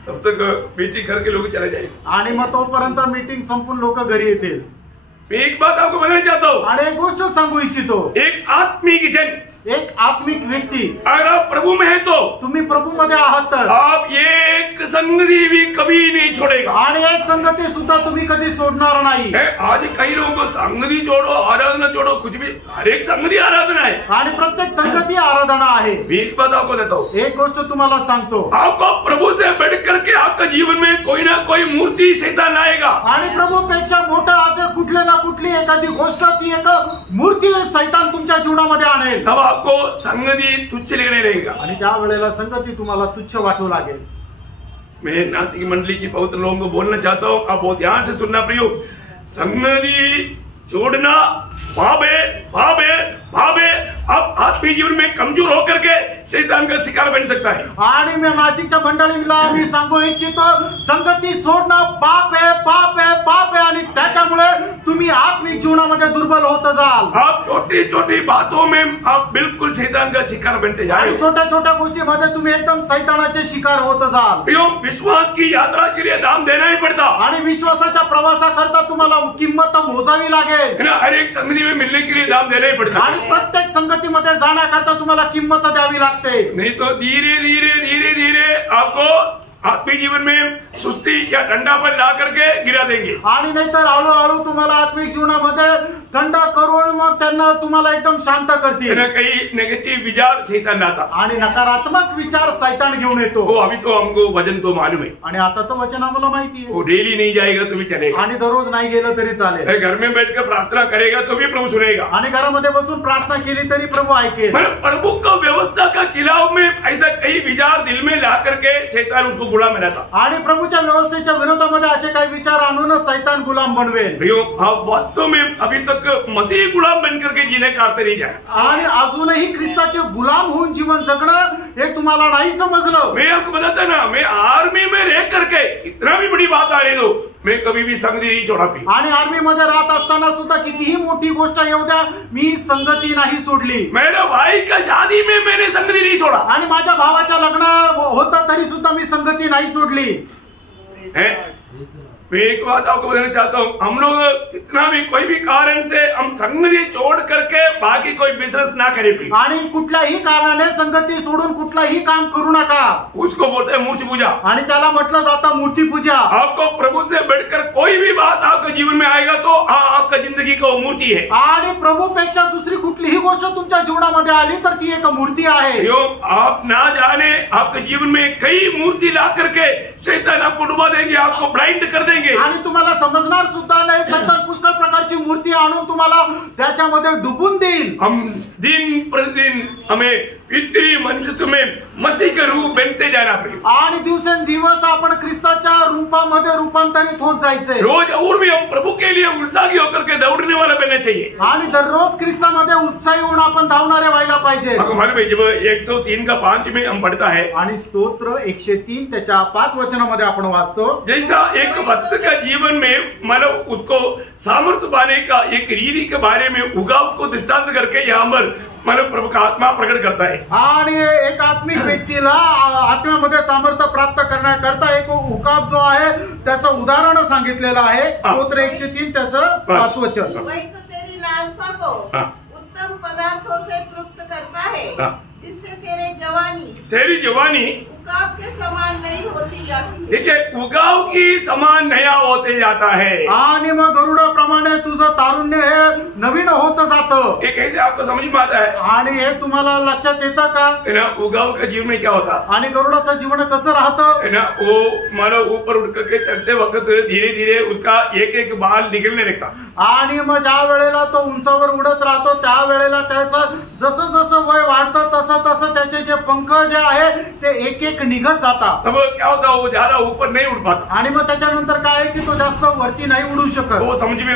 तब तक मीटिंग करके लोग चले जाएंगे। आणि मग तोपर्यंत मीटिंग संपून लोक घरी येतील। मैं एक बात आपको बताना चाहता हूँ। आणि एक गोष्ट सांगू इच्छितो, एक आत्मिक जन, एक आत्मिक व्यक्ती, अगर आप प्रभु में है तो तुम्ही प्रभू मध्ये आहात तर आप एक संगति भी कभी नहीं छोड़ेगा। आणि एक संगती सुद्धा तुम्ही कधी सोडणार नाही। आज कई लोगों को संगति छोड़ो, आराधना छोड़ो, कुछ भी, हर एक संगति आराधना है। आणि प्रत्येक संगती आराधना आहे। एक बात आपको देता हूँ, एक गोष्ट तुम्हाला सांगतो, आपको प्रभु से बढ़ करके आपका जीवन में कोई ना कोई मूर्ति शैतान आएगा। आणि प्रभूपेक्षा मोठं असं कुठले ना कुठली एखादी गोष्ट, ती एक मूर्ती सैतान तुमच्या जीवनामध्ये आणेल। तब आपको संगति तुच्छ लगने रहेगा। आणि त्या वेळेला संगती तुम्हाला तुच्छ वाटू लागेल। मैं नासिक मंडली की पवित्र लोगों को बोलना चाहता हूँ, आप बहुत ध्यान से सुनना प्रियो। संगति छोड़ना पाप है। अब आत्मिक जीवन में कमजोर होकर के शैतान का शिकार बन सकता है। आणि मी नाशिकच्या मंडळीला मी सांगू इच्छितो, संगती सोडणं पाप आहे आणि त्याच्यामुळे तुम्ही आत्मिक जीवनामध्ये दुर्बल होत जाल। आप छोटी छोटी बातों में आप बिल्कुल शैतान का शिकार बनते जा रहे आणि हो। छोट्या छोट्या गोष्टीमध्ये तुम्ही एकदम सैतानाचे शिकार होत जाल। प्रियो, विश्वास की यात्रा के लिए दाम देना ही पड़ता। आणि विश्वासाच्या प्रवासाकरता तुम्हाला किंमत मोजावी लागेल। हर एक संगति में मिलने के लिए दाम देना ही पड़ता। आणि प्रत्येक संगतीमध्ये जाण्याकरता तुम्हाला किंमत द्यावी लागते। नहीं तो धीरे धीरे आपको आत्मिक जीवन में सुस्ती या ठंडापन ला करके गिरा देंगे। आणि नाहीतर हळूहळू तुम्हाला आत्मिक जीवनामध्ये थंड करून मग त्यांना तुम्हाला एकदम शांत करतील। काही नेगेटिव विचार शैतान लाता आणि नकारात्मक विचार शैतान घेऊन येतो। वो अभी तो हमको वचन तो मालूम है, आणि आता तो वचन आम्हाला माहिती आहे। वो डेली नहीं जाएगा तो भी चलेगा। आणि दररोज नाही गेलं तरी चालेल। घर में बैठकर प्रार्थना करेगा तो भी प्रभु सुनेगा। आणि घरामध्ये बसून प्रार्थना केली तरी प्रभू ऐकेल। प्रभु का व्यवस्था का खिलाफ में ऐसा कई विचार दिल में ला करके शैतान उसको गुलाम रहता। आणि प्रभूच्या व्यवस्थेच्या विरोधामध्ये असे काही विचार आणूनच सैतान गुलाम बनवेल। आप वास्तव में अभी तक मसीह गुलाम बन करके जीने का अर्थ नहीं जाना। आणि अजूनही ख्रिस्ताचे गुलाम होऊन जीवन जगणं हे तुम्हाला नाही समजलं। मैं आपको बताता ना, मैं आर्मी में रह करके इतना भी बड़ी बात आ रही दो, मैं कभी भी संगति नहीं छोड़ा। आणि आर्मी मध्ये राहत असताना सुद्धा कितीही मोठी गोष्ट येऊ द्या, मी संगती नाही सोडली। मेरा भाई का शादी में मैंने संगति नहीं छोड़ा। आणि माझ्या भावाच्या लग्न होतं तरी सुद्धा मी संगती नाही सोडली। मैं एक बात आपको बताना चाहता हूँ, हम लोग इतना भी कोई भी कारण से हम संगति छोड़ करके बाकी कोई बिजनेस ना करें। आणि कुठल्याही कारणाने संगती सोडून कुठलाही काम करू नका। उसको बोलते हैं मूर्ति पूजा। आणि त्याला म्हटलं जातं मूर्ती पूजा। आपको प्रभु से बैठकर कोई भी बात आपके जीवन में आएगा तो आपका जिंदगी का मूर्ति है। आणि प्रभूपेक्षा दुसरी कुठलीही गोष्ट तुमच्या जीवनामध्ये आली तर ती एक मूर्ती आहे। आप ना जाने आपके जीवन में कई मूर्ति ला करके शैतान आपको डुबा देंगे, आपको ब्लाइंड कर देंगे। आणि तुम्हाला समजणार सुद्धा नाही, सैतान पुष्कळ प्रकारची मूर्ती आणून तुम्हाला त्याच्यामध्ये डुबून देईल। हम दिन प्रतिदिन हमें पितरी मनुष्य में मसीह के रूप बनते जाना पड़ेगा। आणि दिवसेंदिवस आपण ख्रिस्ताच्या रूपामध्ये रूपांतरित होत जायचे। रोज और भी हम प्रभु के लिए उत्साही होकर के दौड़ने वाला बनना चाहिए। आणि दररोज ख्रिस्तामध्ये उत्साही होऊन आपण धावणारे व्हायला पाहिजे। हमारे जब 103 का 5 में हम पढ़ता है आणि स्तोत्र 103 त्याच्या 5 वचनामध्ये आपण वाचतो, जैसा एक भक्त का जीवन में मतलब उसको सामर्थ्य पाने का एक रीति के बारे में उगाव को दृष्टांत करके यहाँ पर मतलब प्रभु का आत्मा प्रकट करता है। आणि एक आत्मिक व्यक्तीला आत्म्यामध्ये सामर्थ्य प्राप्त करण्याकरता एक उकाब जो आहे त्याचं उदाहरण सांगितलेलं आहे। स्तोत्र 103 त्याचं 5 वचन। वही तो तेरी लालसा को उत्तम पदार्थों से तृप्त करता है, जिससे तेरी जवानी उगाव के समान नहीं होती जाती। देखिए, उगाव की समान नया होते जाता है। आणि मग गरुडाप्रमाणे तुझं तारुण्य हे नवीन होत जातं। ये कैसे आपको समझ में आता है? आणि हे तुम्हाला लक्षात येतं का? उगाव का जीवन में क्या होता? आणि गरुडाचं जीवन कसं राहतं? वो मानो ऊपर उठ करके चढ़ते वक्त धीरे धीरे उसका एक एक बाल निकलने लगता। आणि मग ज्या वेळेला तो उंचावर उडत राहतो त्या वेळेला त्याचं जसं जसं वय वाढतं तसं तसं त्याचे जे पंख जे आहे ते एक एक निघत जातात। अब क्या होता, वो ज्यादा ऊपर नहीं उठ पाता। आणि मग त्याच्यानंतर काय आहे की तो जास्त वरती नाही उडू शकत। वो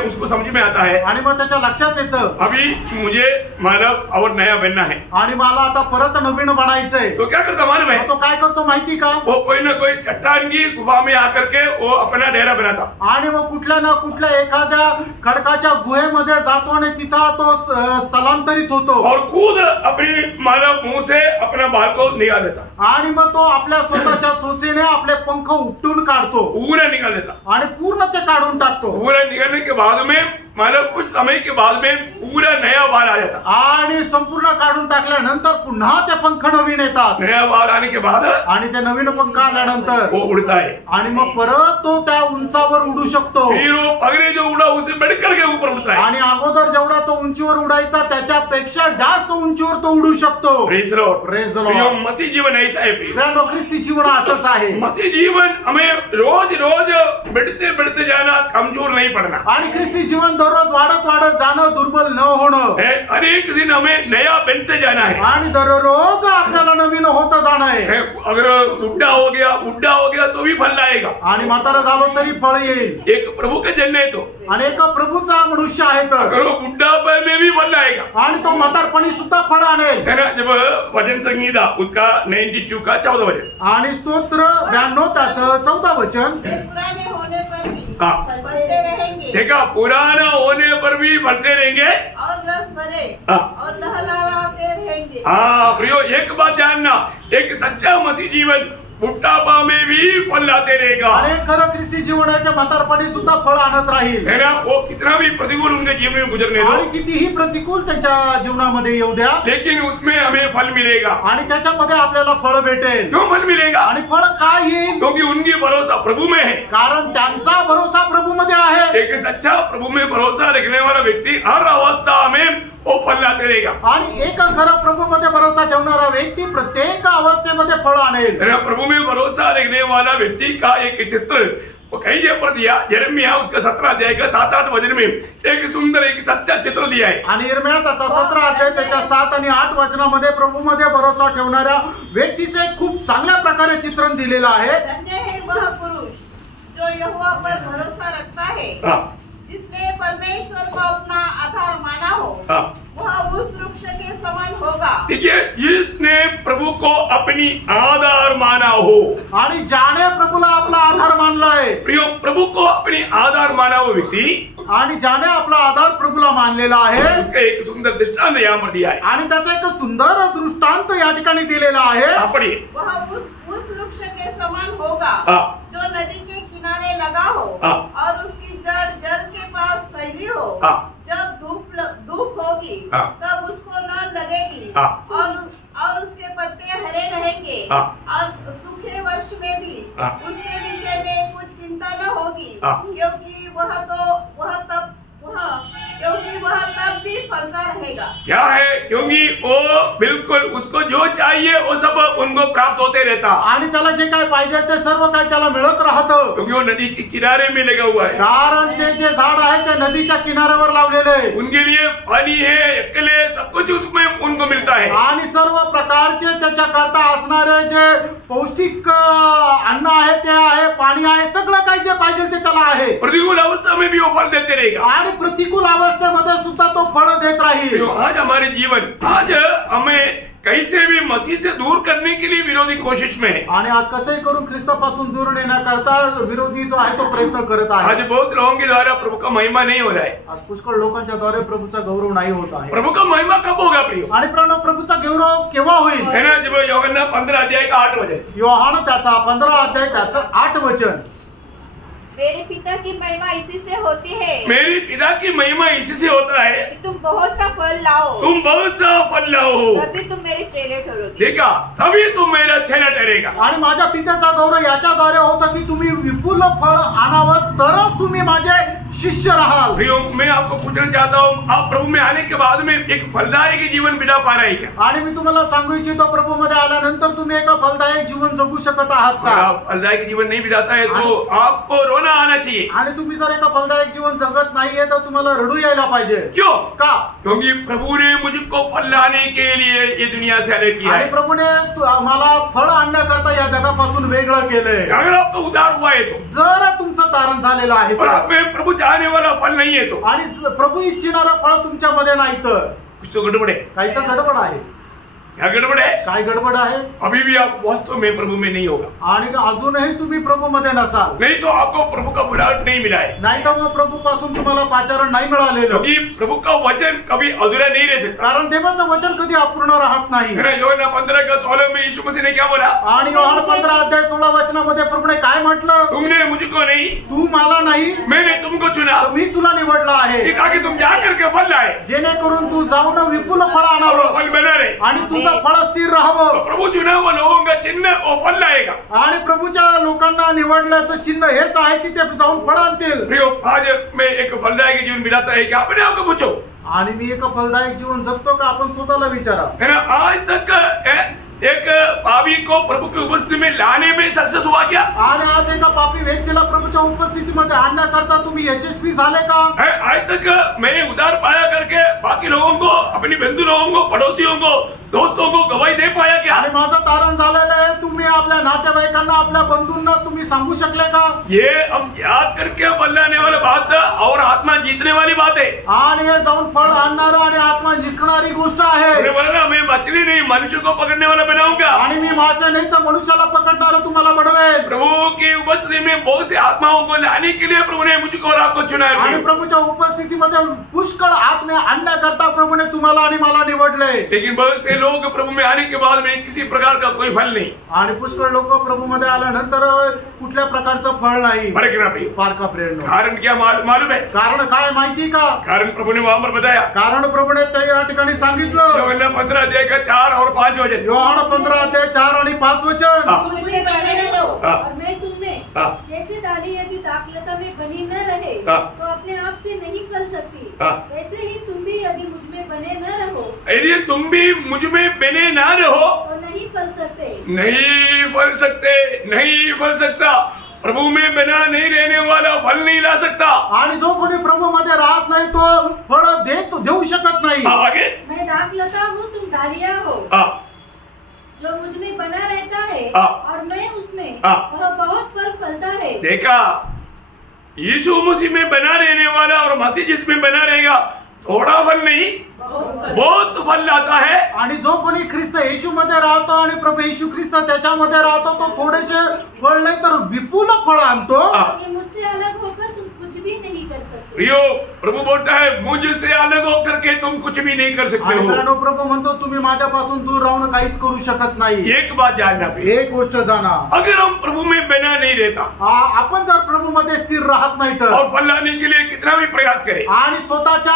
उसको समझ में आता है। आणि मग त्याच्या लक्षात येतं अभी मुझे मानव और नया बनना है आणि मला आता परत नवीन बनायचंय। तो क्या करता मालूम है? तो काय करतो माहिती का? वो कोई ना कोई चट्टान की गुफा में आकर के वो अपना डेरा बनाता। आणि वो कुठल्या ना कुठल्या एखाद्या खडकाच्या गुहेमध्ये जातो आणि तिथं तो स्थलांतरित होतो और खुद अपनी मानव मुंह से अपना बाल को निकाल देता। आणि मग तो आपल्या स्वतःच्या चोचीने आपले पंख उपटून काढतो, पूरा निकाल देता आणि पूर्ण ते काढून टाकतो। पूरा निकालने के बाद में मानव कुछ समय के बाद में पूरा नया बाल आ जाता। आणि संपूर्ण काढून टाकल्यानंतर पुन्हा ते पंख नवीन येतात। नया बाल आने के बाद आणि ते नवीन पंख आल्यानंतर वो उड़ता है आणि मग परत तो त्या उंचावर उडू शकतो। फिर वो पगड़े जो उड़ा उसे बढ़कर के ऊपर उड़ता है। आणि अगोदर जेवढा तो उंचीवर उडायचा त्याच्यापेक्षा जास्त उंचीवर तो उडू शकतो। Praise the lord, praise the lord. मसीह जीवन ऐसा है। ख्रिस्ती जीवन असंच आहे। मसीह जीवन हमें रोज रोज बढ़ते बढ़ते जाना, कमजोर नहीं पड़ना। आणि ख्रिस्ती जीवन दररोज वाढत वाढत जाणं, दुर्बल न होणं। अनेक दिन हमें नया बनते जाना है आणि दररोज आपल्याला नवीन होत जाणं आहे। अगर बुढ़ा हो गया तो भी फल लाएगा। आणि म्हातारा झालो तरी फळ येईल। एक प्रभु का जन्म है तो, आणि एक प्रभूचा मनुष्य आहे तर अगर वो बुढ़ापन में भी फल लाएगा। आणि तो म्हातारपणी सुद्धा फळ आणेल। है ना? जब वचन संहिता उसका 92 का 14 वचन आणि स्तोत्र 92 त्याचं 14 वचन। पुराने होने पर भी हाँ, बढ़ते रहेंगे। देखा, पुराना होने पर भी बढ़ते रहेंगे और रस भरे और लहलहाते रहेंगे। हाँ प्रियो, एक बात जानना, एक सच्चा मसीह जीवन बुढ़ापा में भी फल लाते रहेगा। आणि खरं ख्रिस्ती जीवन आहे ते म्हातारपणी सुद्धा फळ आणत राहील। है ना? वो कितना भी प्रतिकूल उनके जीवन में गुजरने दो, आणि कितीही प्रतिकूल त्याच्या जीवनामध्ये येऊ द्या, लेकिन उसमें हमें फल मिलेगा। आणि त्याच्यामध्ये आपल्याला फळ भेटेल। क्यों फल मिलेगा? आणि फळ काय येईल? क्योंकि उनकी भरोसा प्रभु में है। कारण त्यांचा भरोसा प्रभू मध्ये आहे। एक सच्चा प्रभु में भरोसा रखने वाला व्यक्ति हर अवस्था में वो फल लाते रहेगा। आणि एक खरं प्रभू मध्ये भरोसा ठेवणारा व्यक्ती प्रत्येक अवस्थेमध्ये फळ आणेल। प्रभु में भरोसा रखने वाला व्यक्ति का एक चित्र वो कहीं पर दिया यिर्मयाह उसका 17 अध्याय का 7-8 वचन में एक सुंदर एक सच्चा चित्र दिया है। आणि यिर्मयाह त्याचा 17 अध्याय त्याच्या 7 आणि 8 वचनामध्ये प्रभूमध्ये भरोसा ठेवणाऱ्या व्यक्तीचे एक खूप चांगल्या प्रकारे चित्रण दिलेलं आहे। धन्य है वह पुरुष जो यहोवा पर भरोसा रखता है, जिसने परमेश्वर को अपना आधार माना हो, वह उस वृक्ष के समान होगा। देखिए, जिसने प्रभु को अपनी आधार माना हो, आणि ज्याने प्रभूला आपला आधार मानला आहे, प्रियो प्रभु को अपनी आधार माना हो व्यक्ती, आणि ज्याने आपला आधार प्रभूला मानलेला आहे, उसका एक सुंदर दृष्टांत यहाँ पर दिया है। आणि त्याचा एक सुंदर दृष्टांत या ठिकाणी दिलेला आहे। पढ़िए, वह उस वृक्ष के समान होगा जो नदी के किनारे लगा हो और उसकी जड़ जल के पास फैली हो। जब धूप होगी तब उसको न लगेगी और उसके पत्ते हरे रहेंगे और सूखे वर्ष में भी उसके विषय में कुछ चिंता न होगी, क्योंकि वह तब भी फलता रहेगा। क्या है? क्योंकि वो बिल्कुल उसको जो चाहिए वो सब उनको प्राप्त होते रहता, आणि त्याला जे काय पाहिजे ते सर्व काय त्याला मिळत राहतं, क्योंकि वो नदी के किनारे में लगा हुआ है। कारण ते जे झाड आहे ते नदीच्या किनाऱ्यावर लावलेले आहे, उनके लिए पानी है, अकेले सब कुछ उसमें उनको मिलता है, आणि सर्व प्रकारचे त्याच्या करता असणारे जे पौष्टिक अन्न आहे ते आहे, पाणी आहे, सगळं काही जे पाहिजे ते त्याला आहे। प्रतिकूल अवस्था में भी वो फल देते रहेगा, आणि प्रतिकूल अवस्थेमध्ये सुद्धा तो फळ देत राहील। आज हमारे जीवन, आज हमें कैसे भी मसीह से दूर करने के लिए विरोधी कोशिश में है, आणि आज कसंही करून ख्रिस्तापासून दूर नेण्याकरता विरोधी जो आहे तो प्रयत्न करत आहे। आज बहुत लोगों के द्वारा प्रभु का महिमा नहीं हो रहा है। आज पुष्कळ लोकांच्या द्वारे प्रभूचा गौरव नाही होत आहे। प्रभु का महिमा कब होगा प्रियो? आणि प्रभूचा गौरव केव्हा होईल? है ना, जब यूहन्ना 15 अध्याय का 8 वचन, योहान त्याचा 15 अध्याय त्याचं 8 वचन, मेरे पिता की महिमा इसी से होती है, मेरी पिता की महिमा इसी से होता है कि तुम बहुत सा फल लाओ, तुम बहुत सा फल लाओ, तभी तुम मेरे चेले ठहरोगे। देखा, तभी तुम मेरा चेला ठहरेगा। आणि माझ्या पित्याचा गौरव याच्याद्वारे होता की तुम्ही विपुल फळ आणावं तरच तुम्ही माझे शिष्य राहाल। प्रियो, मैं आपको पूछना चाहता हूँ, आप प्रभु में आने के बाद में एक फलदायक जीवन बिता पा रहे हैं क्या? आणि मी तुम्हाला सांगू इच्छितो, प्रभू मध्ये आल्यानंतर तुम्ही एक फलदायक जीवन जगू शकत आहात का? आप फलदायक जीवन नहीं बिताता है तो आपको रोना आना चाहिए। आणि तुम्ही जर एका फलदायक जीवन जगत नाहीये तर तुम्हाला रडू यायला पाहिजे। क्यों? का? क्योंकि प्रभु ने मुझको फल लाने के लिए ये दुनिया से अलग किया आणि है। प्रभूने मला फळ आणण्याकरता या जगापासून वेगळं केलंय। अगर आपका उद्धार हुआ है तो, जर तुमचं तारण झालेलं आहे और आप में प्रभु चाहने वाला फल नहीं है तो, आणि प्रभू इच्छिणारं फळ तुमच्यामध्ये नाही तर कुछ तो गड़बड़ है। काही तर गडबड आहे। क्या गड़बड़ है? काय गडबड आहे? अभी भी आप वास्तव में प्रभु में नहीं होगा, आणि अजूनही तुम्ही प्रभू मध्ये नसाल, नहीं तो आपको प्रभु का बुलाहट नहीं मिला है, नाही तर मग प्रभू पासून तुम्हाला पाचारण नाही मिळालेलं। क्योंकि प्रभु का वचन कभी अधूरा नहीं रह सकता। कारण देवाचं वचन कधी अपूर्ण राहत नाही। यूहन्ना 15:16 में यीशु मसीह ने क्या बोला? आणि योहान 15 अध्याय 16 वचनामध्ये प्रभूने काय म्हटलं? तुमने मुझको नहीं, तू मला नाही, मैंने तुमको चुना, मी तुला निवडला आहे, ताकि तुम जाकर के फल लाए, जेणेकरून तू जाऊन विपुल फळ और वो आणावं फल बना रहे। आणि तुझं फळ स्थिर राहावं। तो प्रभु चुना हुआ लोगों का चिन्ह वो फल लाएगा। आणि प्रभूच्या लोकांना निवडल्याचं चिन्ह हेच आहे की ते जाऊन फळ आणतील। प्रियो, आज मैं एक फलदायक जीवन बिताता है क्या? अपने आप को पूछो, आणि मी एक फलदायक जीवन जगतो का? आपण स्वतःला विचारा। है ना? आज तक एक पापी को प्रभु की उपस्थिति में लाने में सक्सेस हुआ क्या? आणि आज एका पापी व्यक्तीला प्रभूच्या उपस्थितीमध्ये आणण्याकरता तुम्ही यशस्वी झाले का? आज तक मैंने उधार पाया करके बाकी लोगों को, अपनी बंधु लोगों को, पड़ोसियों को, दोस्तों को गवाही दे पाया क्या? आणि माझं तारण झालेलं आहे, तुम्ही आपल्या नातेवाईकांना, आपल्या बंधूंना तुम्ही सांगू शकले का? ये हम याद करके बदलाने वाली बात और आत्मा जीतने वाली बात है। आणि हे जाऊन फळ आणणारं आणि आत्मा जिंकणारी गोष्ट आहे। मैं मछली नहीं मनुष्य को पकड़ने वाला बनाऊंगा, आणि मी मासे नाही तर मनुष्याला पकडणारं तुम्हाला बनवेन। प्रभु की उपस्थिति में बहुत से आत्माओं को लाने के लिए प्रभु ने मुझको और आपको चुना है। आणि प्रभूच्या उपस्थितीमध्ये पुष्कळ आत्मे आणण्याकरता प्रभूने तुम्हाला आणि मला निवडले। लेकिन बहुत से लोग प्रभु में आने के बाद में किसी प्रकार का कोई फल नहीं, आणि पुष्कळ लोक प्रभू मध्ये आल्यानंतर कुठल्या प्रकारचं फळ नाही। फार का प्रेरणा? कारण क्या मालूम है? कारण काय माहिती का? कारण प्रभु ने वहां पर बताया, कारण प्रभूने त्या ठिकाणी सांगितलं। यूहन्ना 15 अध्याय का 4 और 5 वचन, योहान 15 अध्याय 4 आणि 5 वचन, मुझे बनने दो और मैं तुममें, जैसे डाली यदि दाखलता में बनी न रहे तो अपने आप से नहीं फल सकती, वैसे ही तुम भी यदि मुझ में बने न रहो, यदि तुम भी मुझ में बने ना रहो तो नहीं फल सकते, नहीं फल सकते, नहीं फल सकता। प्रभु में बना नहीं रहने वाला फल नहीं ला सकता। आणि जो कोणी प्रभू मध्ये राहत नाही तो फळ देऊ शकत नाही। आगे मैं दाखलता हूँ, तुम डालियाँ हो। जो मुझ में बना रहता है और मैं उसमें, वह बहुत फल फलता है। देखा, यीशु मसीह में बना रहने वाला और मसीह जिसमें बना रहेगा थोड़ा फल नहीं बहुत फल लाता है। आणि जो कोणी ख्रिस्त येशू मध्ये राहतो आणि प्रभू येशू ख्रिस्त त्याच्यामध्ये राहतो तो थोडेसे फळ नाही तर विपुल फळ आणतो। मुझसे अलग होकर तुम कुछ भी नहीं कर सकते। प्रियो, प्रभु बोलता है मुझसे अलग होकर के तुम कुछ भी नहीं कर सकते हो। प्रभू म्हणतो तुम्ही माझ्यापासून दूर राहून काहीच करू शकत नाही। एक बात जानना, एक गोष्ट जाणा, अगर हम प्रभु में बना नहीं रहता, आपण जर प्रभू मध्ये स्थिर राहत नाही तर और फल लाने के लिए कितना भी प्रयास करें आणि स्वतःच्या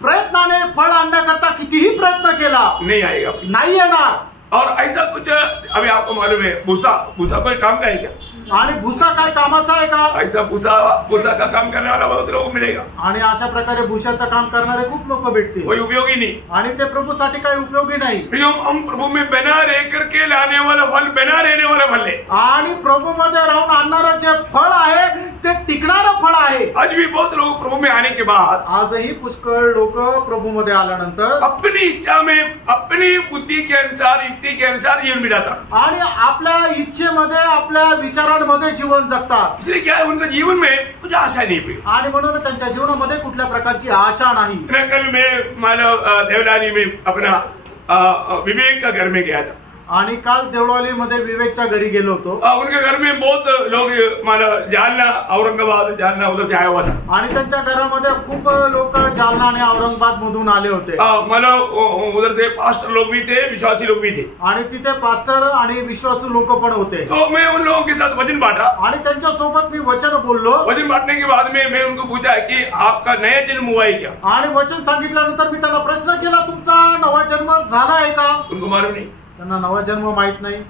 प्रयत्नाने फळ आणण्याकरता कितीही प्रयत्न केला नहीं आएगा, नाही येणार। और ऐसा कुछ अभी आपको मालूम है, भूसा कोई काम का है क्या? आणि भूसा काय कामाचा आहे का? ऐसा भूसा का काम करने वाला बहुत लोग मिलेगा आणि अशा प्रकारे भूशाचं काम करणारे खूप लोक भेटतील, कोई उपयोगी नहीं आणि ते प्रभूसाठी काही उपयोगी नाही। हम प्रभु में बना रह करके लाने वाला फल बना रहने वाला फल है। आणि प्रभू मध्ये राहून आणणारं जे फळ आहे ते टिकणारं फळ आहे। आज भी बहुत लोग प्रभु में आने के बाद, आजही पुष्कळ लोक प्रभू मध्ये आल्यानंतर अपनी इच्छा में, अपनी बुद्धि के अनुसार, युक्ति के अनुसार जीवन बिताता आणि आपल्या इच्छेमध्ये, आपल्या विचारांमध्ये जीवन जगतात। इसलिए क्या है, उनका जीवन में कुछ आशा नहीं हुई आणि म्हणून त्यांच्या जीवनामध्ये कुठल्या प्रकारची आशा नाही। कल मैं मानव देवलानी में अपना विवेक का घर में गया था, आणि काल देवळाली मध्ये विवेकच्या घरी गेलो होतो। उनके घर में बहुत लोग मानो जालना, औरंगाबाद, जालना उधर से आया हुआ था, आणि त्यांच्या घरामध्ये खूप लोक जालना आणि औरंगाबाद मधून आले होते। मानो उधर से पास्टर लोग भी थे, विश्वासी लोग भी थे, आणि तिथे पास्टर आणि विश्वासू लोक पण होते। तो मैं उन लोगों के साथ वचन बांटा आणि त्यांच्या सोबत मी वचन बोललो। वचन बांटने के बाद में मैं उनको पूछा कि आपका नया जन्म हुआ है क्या? आणि वचन सांगितल्यानंतर मी त्यांना प्रश्न केला, तुमचा नवा जन्म झाला आहे का? उनको मालूम नहीं, त्यांना नवा जन्म माहित नाही।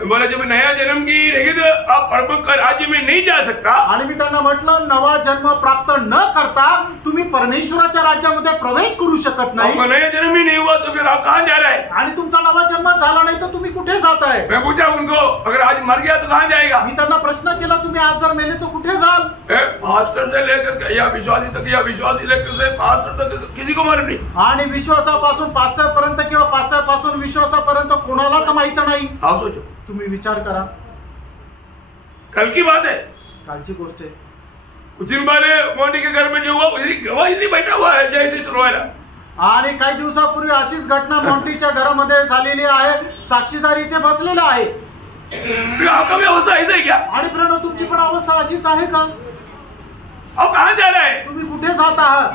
बोला जब नया जन्म की रही तो आप प्रभु का राज्य में नहीं जा सकता। आणि मी त्यांना म्हटलं, नवा जन्म प्राप्त न करता तुम्ही परमेश्वराच्या राज्यामध्ये प्रवेश करू शकत नाही। नया जन्म ही नहीं हुआ तो फिर आप कहाँ जा रहे हैं? आणि तुमचा नवा जन्म झाला नाही तर तुम्ही कुठे जाताय? मैं पूछा उनको, अगर आज मर गया तो कहाँ जाएगा? मी त्यांना प्रश्न केला, तुम्ही आज जर मेले तो कुठे जाल? पास्टर से लेकर या विश्वासी तक, या विश्वासी लेकर से पास्टर तक किसी को मालूम नहीं। आणि विश्वासापासून पास्टर पर्यंत किंवा पास्टर पासून विश्वासापर्यंत कोणालाच माहित नाही। आप सोचो, तुम्ही विचार करा, कल की बात है, कालची गोष्ट आहे। कुछ दिन पहले मोदी के घर में जो हुआ, इसी बैठा हुआ है जय रोयला। आणि काही दिवसापूर्वी अशीच घटना मोंटीच्या घरामध्ये झालेली आहे, साक्षीदार इथे बसलेला आहे। आपका भी अवस्था ऐसा है क्या? आणि प्रणव, तुमची पण अवस्था अशीच आहे का? आप कहाँ जा रहे हैं? तुम्ही कुठे जात आहात?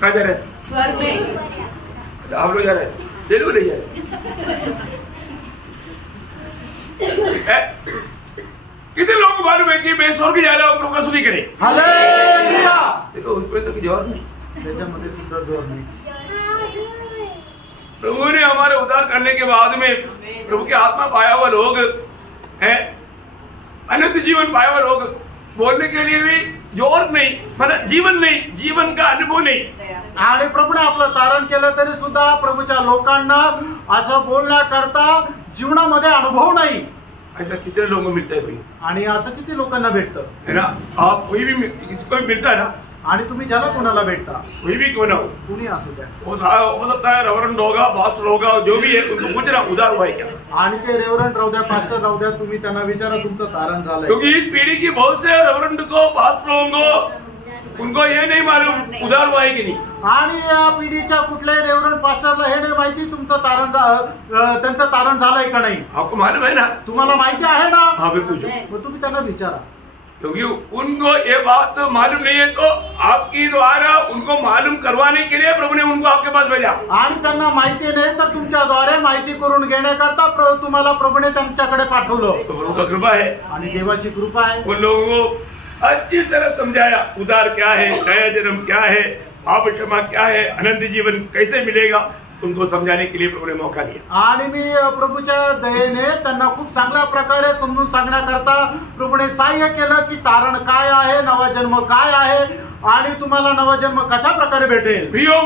कहाँ जा रहे हैं? स्वर्ग में। आप लोग जा रहे हैं, दिल नहीं जा रहे। कितने लोगों को मालूम है कि मैं स्वर्ग जा रहा हूँ, प्रभु का स्तुति करें? हालेलुया। देखो उसमें तो जोर नहीं, त्याच्यामध्ये सुद्धा जोर नाही। प्रभु ने हमारे उद्धार करने के बाद में प्रभु की आत्मा पाया हुआ लोग हैं, अनंत जीवन पाया हुआ लोग, बोलने के लिए भी जोर नहीं, मतलब जीवन नहीं, जीवन का अनुभव नहीं। आणि प्रभूने आपलं तारण केलं तरी सुद्धा प्रभूच्या लोकांना असं बोलण्याकरता जीवनामध्ये अनुभव नाही। ऐसा कितने लोगों को मिलता है भाई? आणि असं किती लोकांना भेटतं है ना? आप कोई भी किसी को भी मिलता है ना, आणि तुम्ही ज्याला कोणाला भेटता, कोई भी क्यों ना हो, कुणी असू द्या, हो सकता है रेवरेंड होगा, पास्टर होगा, जो भी है, उनको पूछना उधार हुआ है क्या? आणि ते रेवरंट राहू द्या, पास्टर राहू द्या, तुम्ही त्यांना विचारा तुमचं तारण झालंय। क्योंकि इस पीढ़ी की बहुत से रेवरेंड को, पास्टरों को, उनको ये नहीं मालूम उधार हुआ है कि नहीं। आणि या पिढीच्या कुठल्याही रेवरंट पास्टरला हे नाही माहिती तुमचं तारण त्यांचं तारण झालंय का नाही। आपको मालूम है ना? तुम्हाला माहिती आहे ना? हाँ भी पूछो, मग तुम्ही त्यांना विचारा, क्योंकि उनको ये बात तो मालूम नहीं है, तो आपकी द्वारा उनको मालूम करवाने के लिए प्रभु ने उनको आपके पास भेजा। आणि त्यांना माहिती नाही तर तुमच्याद्वारे माहिती करून घेण्याकरता तुम्हाला प्रभूने त्यांच्याकडे पाठवलं। तो प्रभु का कृपा है, आणि देवाची कृपा आहे। उन लोगों को अच्छी तरह समझाया, उधार क्या है, नया जन्म क्या है, पाप क्षमा क्या है, अनंत जीवन कैसे मिलेगा, उनको समझाने के लिए प्रभु ने मौका दिया। आणि मी प्रभूच्या दयेने त्यांना खूप चांगल्या प्रकारे समजून सांगण्याकरता प्रभूने सहाय्य केलं की तारण काय आहे, नवा जन्म काय आहे आणि तुम्हाला नवा जन्म कशा प्रकारे भेटेल। प्रियो,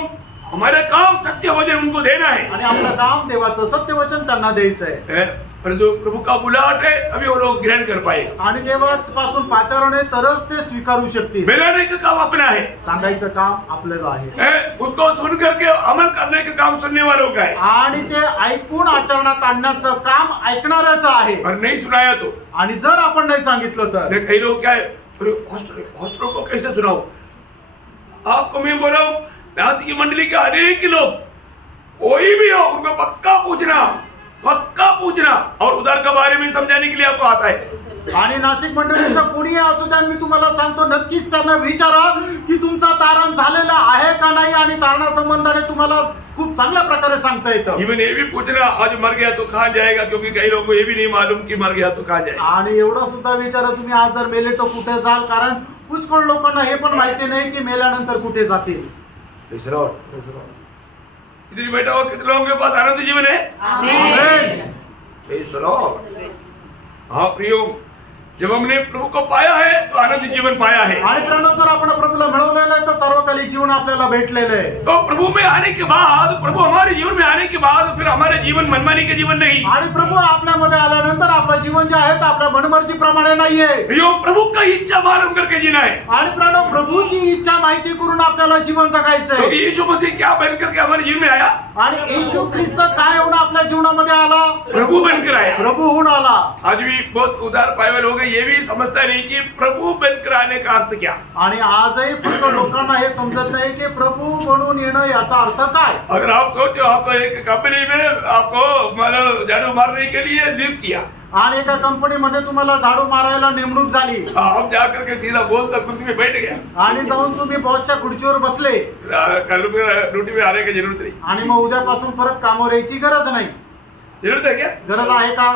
हमारा काम सत्य वचन उनको देना है, आणि आपलं काम देवाचं सत्य वचन त्यांना द्यायचं आहे। परंतु प्रभु का बुलाहट है, अभी वो लोग ग्रहण कर पाएगा। आणि तेव्हापासून पाचारण आहे तरच ते स्वीकारू शकतील। मिलाने का काम अपना है, सांगायचं काम आपलं आहे, उसको सुन करके अमल करने का काम सुनने वालों का है, आणि ते ऐकून आचरणात आणण्याचं काम ऐकणाऱ्याचं आहे। और नहीं सुनाया तो, आणि जर आपण नाही सांगितलं तर कई लोग क्या है, हॉस्टलों को कैसे सुनाओ? आपको मैं बोला हूं, नासिक की मंडली के अनेक लोग, कोई भी हो, उनको पक्का पूछना और उधार के बारे में समझाने के लिए आपको आता है। आणि नाशिक मंडळीचा कोणी असू द्या, मी तुम्हाला सांगतो नक्कीच त्यांना विचारा की तुमचा तारण झालेला आहे का नाही, आणि तारणा संबंधाने तुम्हाला खूप चांगल्या प्रकारे सांगता येतं। इवन ये भी पूछना, आज मर गया तो कहाँ जाएगा, क्योंकि कई लोगों को ये भी नहीं मालूम कि मर गया तो कहाँ जाएगा। आणि एवढं सुद्धा विचारा तुम्ही, आज जर मेले तर कुठे जाल, कारण पुष्कळ लोकांना हे पण माहिती नाही की मेल्यानंतर कुठे जातील। इधर बैठा हुआ कितने लोगों के पास आनंद जीवन है? आमेन। हाँ प्रियो, जब हमने प्रभु को पाया है तो आनंद जीवन पाया है। आणि जर आपण प्रभूला मिळवलेलं आहे तर सर्वकालिक जीवन आपल्याला भेटलेलं आहे। तो प्रभु में आने के बाद, प्रभु हमारे जीवन में आने के बाद फिर हमारे जीवन मनमानी के जीवन नहीं, आणि प्रभु आपल्यामध्ये आल्यानंतर आपलं जीवन जे आहे ते आपल्या मनमर्जी प्रमाणे नाहीये। प्रियो, प्रभु का इच्छा मालूम करके जीना है, आणि प्रणव प्रभूची इच्छा माहिती करून आपल्याला जीवन जगायचंय। क्योंकि यीशु मसीह क्या बन करके हमारे जीवन में आया? आणि येशू ख्रिस्त काय होऊन आपल्या जीवनामध्ये आला? प्रभु बनकर आया। प्रभु होऊन आला। आज भी बहुत उदार पाए लोग ये भी समझता नहीं कि प्रभु बनकर आने का अर्थ क्या। आणि आजही फक्त लोकांना हे समजत नाही की प्रभु बनून येणं याचा अर्थ काय। अगर आप सोचो, आपको एक कंपनी में आपको मतलब झाड़ू मारने के लिए नियुक्त किया, आणि एका कंपनीमध्ये तुम्हाला झाडू मारायला नेमणूक झाली, आप जाकर के सीधा बॉस का कुर्सी में बैठ गया, आणि जाऊन तुम्ही बॉसच्या खुर्चीवर बसले, कल ड्यूटी में आने की जरूरत नहीं, आणि मग उद्यापासून परत कामावर यायची गरज नाही। जरूरत है क्या? गरज आहे का?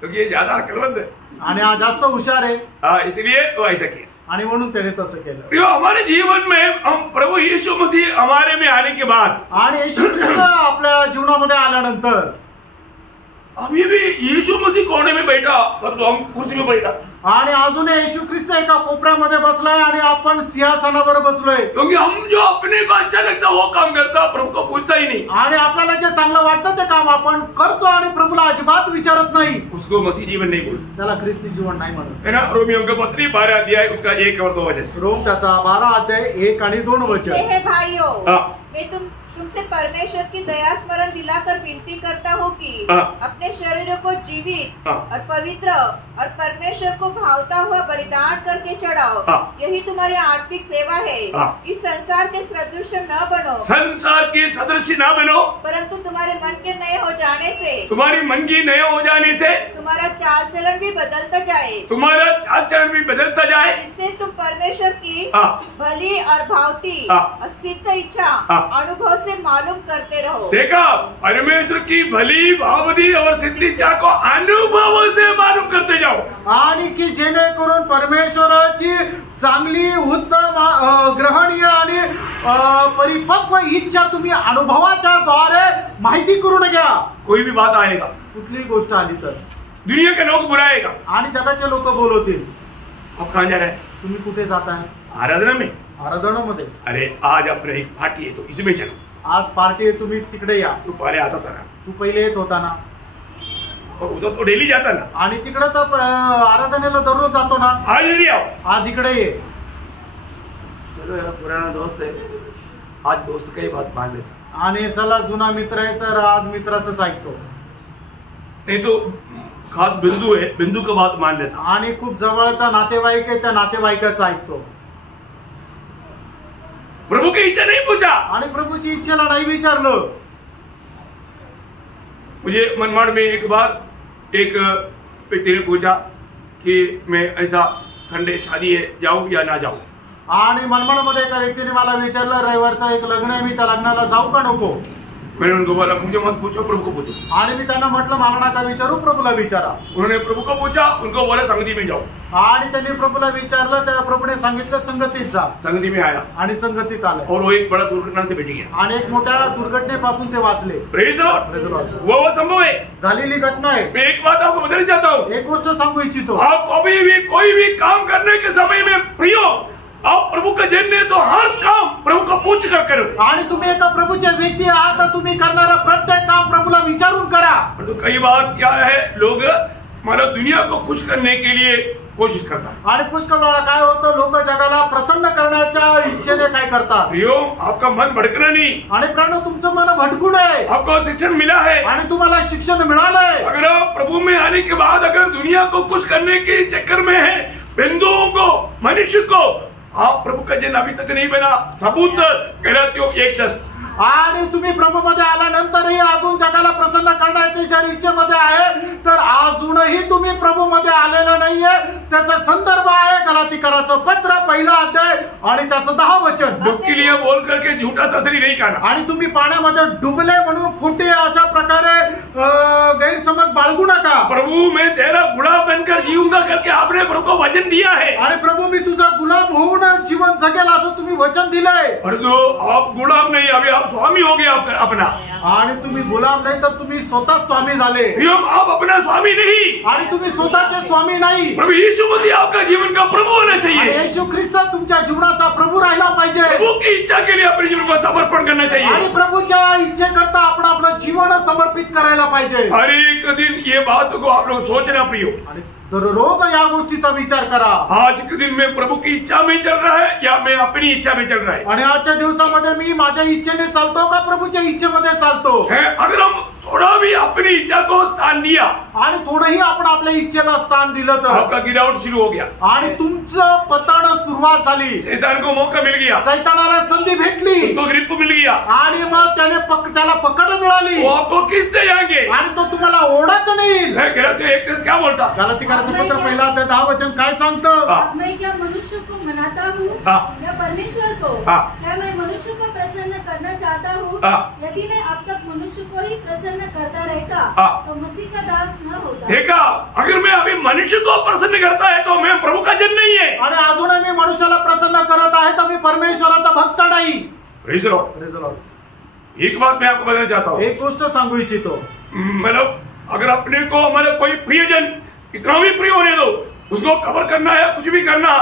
क्योंकि ये ज्यादा अक्लमंद है, आणि हा जास्त हुशार आहे, इसलिए वो ऐसा किया। आणि म्हणून त्याने तसं केलं। प्रियो, हमारे जीवन में हम प्रभु यीशु मसीह हमारे में आने के बाद, आणि येशू ख्रिस्त आपल्या जीवनामध्ये आल्यानंतर अभी भी यीशु मसीह कोने में बैठा और तो हम कुर्सी में बैठा, आणि अजून येशू ख्रिस्त एका कोपऱ्यामध्ये बसलाय आणि आपण सिंहासनावर बसलोय। क्योंकि हम जो अपने को अच्छा लगता वो काम करता, प्रभु को पूछता ही नहीं, आणि आपल्याला जे चांगलं वाटतं ते काम आपण करतो आणि प्रभूला अजिबात विचारत नाही। उसको मसीह जीवन नहीं बोलते, त्याला ख्रिस्ती जीवन नाही म्हणत, है ना। रोमियो का पत्री 12 अध्याय उसका 1 और 2 वचन। रोम त्याचा 12 अध्याय 1 आणि 2 वचन। हे भाइयों, हाँ। मैं तुमसे परमेश्वर की दया स्मरण दिलाकर विनती करता हूँ कि अपने शरीरों को जीवित और पवित्र और परमेश्वर को भावता हुआ बलिदान करके चढ़ाओ, यही तुम्हारी आत्मिक सेवा है। इस संसार के सदृश न बनो, संसार के सदृश न बनो, परंतु तुम्हारे मन के नए हो जाने से, तुम्हारी मन की नए हो जाने से तुम्हारा चाल चलन भी बदलता जाए, तुम्हारा चाल चलन भी बदलता जाए, जिससे तुम परमेश्वर की भली और भावती और सिद्ध इच्छा अनुभव से मालूम करते रहो। देखा, परमेश्वर की भली भावती और सिद्ध इच्छा को अनुभव से मालूम करते जाओ, आणि की जेणेकरून परमेश्वराची चांगली, उत्तम, ग्रहणीय आणि परिपक्व इच्छा तुम्ही अनुभवाच्या द्वारे माहिती करून घ्या। कोई भी बात आएगा, कुठलीही गोष्ट आली तर दुनिया के लोग बुलाएगा, आणि जगाचे लोक बोलवतील, आप कहाँ जा रहे हैं? तुम्ही कुठे जाताय? आराधना में। आराधनामध्ये। अरे आज अपने एक पार्टी है तो इसमें चलो, आज पार्टी आहे, तुम्ही तिकडे या। तू पहले आता था ना, तू पहिले येत होता ना, और उधर तो डेली जाता ना, आणि तिकडे तर आराधनेला दररोज जातो ना, आज इधर आओ, आज इकडे ये। चलो यार, पुराना दोस्त है, आज दोस्त का ही बात मान लेता, आणि चला जुना मित्र आहे तर आज मित्राचंच ऐकतो, नहीं तो खास बिंदू है, बिंदू का बात मान लेता, आणि खूप जवळचा नातेवाईक आहे त्या नातेवाईकाचं ऐकतो। प्रभु की इच्छा नहीं पूछा, आणि प्रभूची इच्छेला नाही विचारलं। मुझे मनमाड़ में एक बार एक व्यक्ति ने पूछा कि मैं ऐसा संडे शादी है, जाऊं या ना जाऊं, आणि मनमाडमध्ये एका व्यक्तीने मला विचारलं, रविवारचं एक लग्न आहे, मी त्या लग्नाला जाऊ का नको? मैंने उनको बोला, मुझे मत पूछो, प्रभु को पूछो। आणि मी त्यांना म्हटलं, मला नका विचारू, प्रभूला विचारा। उन्होंने प्रभु को पूछा, उनको बोला संगति में जाओ, आणि त्यांनी प्रभूला विचारलं, त्या प्रभूने सांगितलं संगतीत जा, संगति में आया आणि संगतीत आले, और वो एक बड़ा दुर्घटना से बच गया, आणि एक मोठ्या दुर्घटनेपासून ते वाचले। Praise Praise the Lord। वो संभव है, झालेली घटना आहे। मैं एक बात आपको बताना चाहता हूँ, एक गोष्ट सांगू इच्छितो, आप कभी भी कोई भी काम करने के समय में प्रियो, आप प्रभु का जन है तो हर काम प्रभु को पूछ कर करो। आणि तुम्ही एका प्रभूचे व्यक्ती आहात तर तुम्ही करणारा प्रत्येक काम प्रभूला विचारून करा। तो कई बार क्या है, लोग मानव दुनिया को खुश करने के लिए कोशिश करता। आणि पुष्कळ वेळा काय होतं, लोक जगाला प्रसन्न करण्याच्या इच्छेने काय करतात। प्रियो, आपका मन भटकना नहीं, आणि प्राणो तुमचं मन भटकू नये, आपको शिक्षण मिला है आणि तुम्हाला शिक्षण मिळालंय। अगर आप प्रभु में आने के बाद अगर दुनिया को खुश करने के चक्कर में है, बिंदुओं को, मनुष्य को, आप प्रभु का जन अभी तक नहीं बना। सबूत गलातियों 1:10। आणि तुम्ही प्रभूमध्ये आल्यानंतरही अजून जगाला प्रसन्न करण्याची जर इच्छेमध्ये आहे तर अजूनही तुम्ही प्रभूमध्ये आलेलं नाहीये। त्याचा संदर्भ आहे गलातीकराचं पत्र 1 अध्याय आणि त्याचं 10 वचन। डुबकी लिए बोल करके झूठा तसली नहीं करना। आणि तुम्ही पाण्यामध्ये डुबले म्हणून खोटे अशा प्रकारे गैरसमज बाळगू नका। प्रभु मैं तेरा गुलाम बनकर जीऊंगा करके आपने प्रभु को वचन दिया है। आणि प्रभू मी तुझा गुलाम होऊन जीवन जगेल असं तुम्ही वचन दिलंय। परंतु आप गुलाम नहीं, अभी आप स्वामी हो गए अपना। आणि तुम्ही गुलाम नाही तर तुम्ही स्वतः स्वामी झाले। आप अपना स्वामी नहीं, आणि तुम्ही स्वतःचे स्वामी नाही। प्रभु यीशु मसीह आपका जीवन का प्रभु होना चाहिए। येशू ख्रिस्त तुमच्या जीवनाचा प्रभू राहिला पाहिजे। प्रभु की इच्छा के लिए अपने जीवन को समर्पण करना चाहिए। आणि प्रभूच्या इच्छेकरता आपण आपलं जीवन समर्पित करायला पाहिजे। हर एक दिन ये बात को आप लोग सोचना प्रियो। आणि दररोज या गोष्टीचा विचार करा। आज के दिन में प्रभु की इच्छा में चल रहा है या मैं अपनी इच्छा में चल रहा है। आणि आजच्या दिवसामध्ये मी माझ्या इच्छेने चालतो का प्रभूच्या इच्छेमध्ये चालतो। अगर हम थोड़ा भी अपनी इच्छा को स्थान दिया आणि थोडंही आपण आपल्या इच्छेला स्थान दिलं तर आपका गिरावट शुरू हो गया आणि तुमचं पतन सुरुवात झाली। शैतान को मौका मिल गया, सैतानाला संधी भेटली, उसको ग्रिप मिल गया आणि मग त्याला पकड मिळाली। वो आपको खींचते जाएंगे आणि तो तुम्हाला ओढत नेईल। एक दिन क्या बोलता, गलातीकराचं पत्र 1 अध्याय 10 वचन काय सांगतं। मैं क्या मनुष्य को मनाता हूँ या परमेश्वर को? क्या मैं मनुष्य को प्रसन्न करना चाहता हूँ? यदि मैं अब तक मनुष्य को ही प्रसन्न करता रहता तो मसीह का दास न होता। देखा, अगर मैं अभी मनुष्य को प्रसन्न करता है तो मैं प्रभु का जन नहीं है। आणि अजूनही मी मनुष्याला प्रसन्न करत आहे तर मी परमेश्वराचा भक्त नाही। Praise Lord. एक बात मैं आपको बताना चाहता हूँ, एक गोष्ट सांगू इच्छितो। मतलब अगर अपने को हमारे कोई प्रियजन कितना भी प्रिय होने दो, उसको कवर करना है, कुछ भी करना,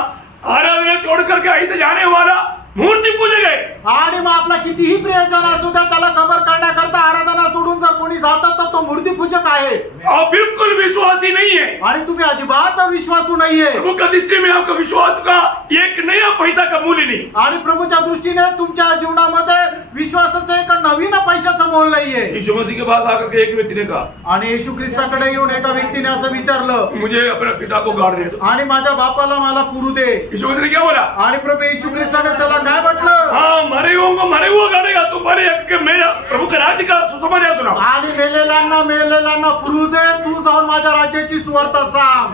आराधना छोड़ करके ऐसे जाने वाला मूर्ति पूजे गए। आणि मग आपला कितीही प्रियजन असू द्या त्याला कबर करण्याकरता आराधना सोडून जर कोणी जातात तर तो मूर्तीपूजक आहे। आप बिल्कुल विश्वासी नहीं है आणि तुम्ही अजिबात विश्वासू नाहीये। प्रभु का दृष्टि में आपका विश्वास का एक नया पैसा का मूल्य नहीं। आणि प्रभूच्या दृष्टीने तुमच्या जीवनामध्ये विश्वासाचं एक नवीन पैशाचं मोल नाहीये। यीशु मसीह के पास आकर के एक व्यक्ति ने कहा, आणि येशू ख्रिस्ताकडे येऊन एका व्यक्तीने असं विचारलं, मुझे अपने पिता को गाड़ने दो। आणि माझ्या बापाला मला पुरू दे। यीशु मसीह ने क्या बोला? आणि प्रभू येशू ख्रिस्ताने त्याला काय म्हटलं? हाँ, मरे हुआ गाड़ेगा, तुम मरे कि मेरा प्रभु के राज्य का सुसमाचार सुनाओ। आणि मेलेल्यांना पुरू दे, तू जाऊन माझ्या राज्याची सुवार्ता सांग।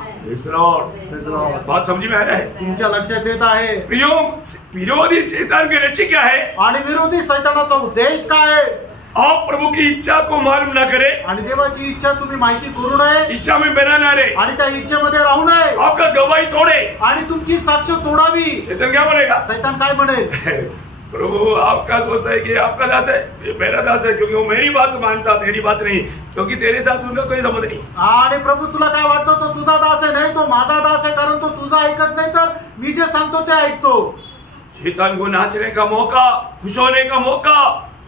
बात समझ में आ रहा है? तुमच्या लक्षात येत आहे? प्रियो, विरोधी शैतान के लक्ष्य क्या है? आणि विरोधी शैतानाचा उद्देश काय आहे? आप प्रभु की इच्छा को मालूम न करे, आणि देवाची इच्छा तुम्ही माहिती करू नये, इच्छा में बना ना रहे, आणि त्या इच्छेमध्ये राहू नये, आपका गवाही तोड़े, आणि तुमची साक्ष तोडावी। शैतान क्या बोलेगा? शैतान काय म्हणेल? प्रभु आपका सोचता है कि आपका दास है, ये मेरा दास है, क्योंकि वो मेरी बात मानता, तेरी बात नहीं, क्योंकि तेरे साथ उनका कोई संबंध नहीं। आणि प्रभू तुला काय वाटतं, तो तुझा दास आहे, नाही तो माझा दास आहे, कारण तो तुझा ऐकत नाही तर मी जे सांगतो ते ऐकतो। शैतान को नाचने का मौका, खुश होने का मौका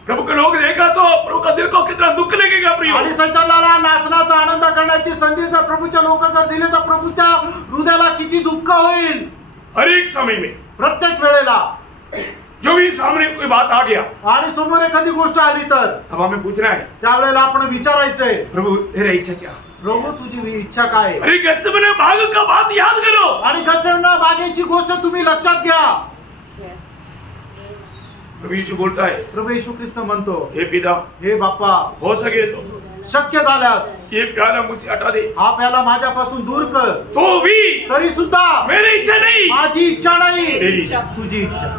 प्रभु के लोग देखा तो प्रभु का दिल को कितना दुख लगेगा प्रियो। आणि शैतानाला नाचण्याचा आनंद करण्याची संधी जर प्रभूच्या लोक जर दिले तर प्रभूच्या हृदयाला किती दुःख होईल। हर एक समय में, प्रत्येक वेळेला जो भी सामने कोई बात आ गया आणि समोर एखादी गोष्ट आली तर अब हमें पूछना है, त्यावेळेला आपण विचारायचंय, प्रभु तेरी इच्छा क्या? प्रभू तुझी इच्छा काय? अरे गत्सेमने बाग का बात याद करो। आणि गत्सेमने बागेची गोष्ट तुम्ही लक्षात घ्या। प्रभु यीशु बोलता है, प्रभू येशू ख्रिस्त म्हणतो, हे पिता, हे बाप्पा, हो सके तो शक्य झाल्यास ये प्याला मुझसे हटा दे, हा प्याला माझ्यापासून दूर कर, तो भी तरी सुद्धा मेरी इच्छा नहीं, माझी इच्छा नाही, तेरी इच्छा, तुझी इच्छा।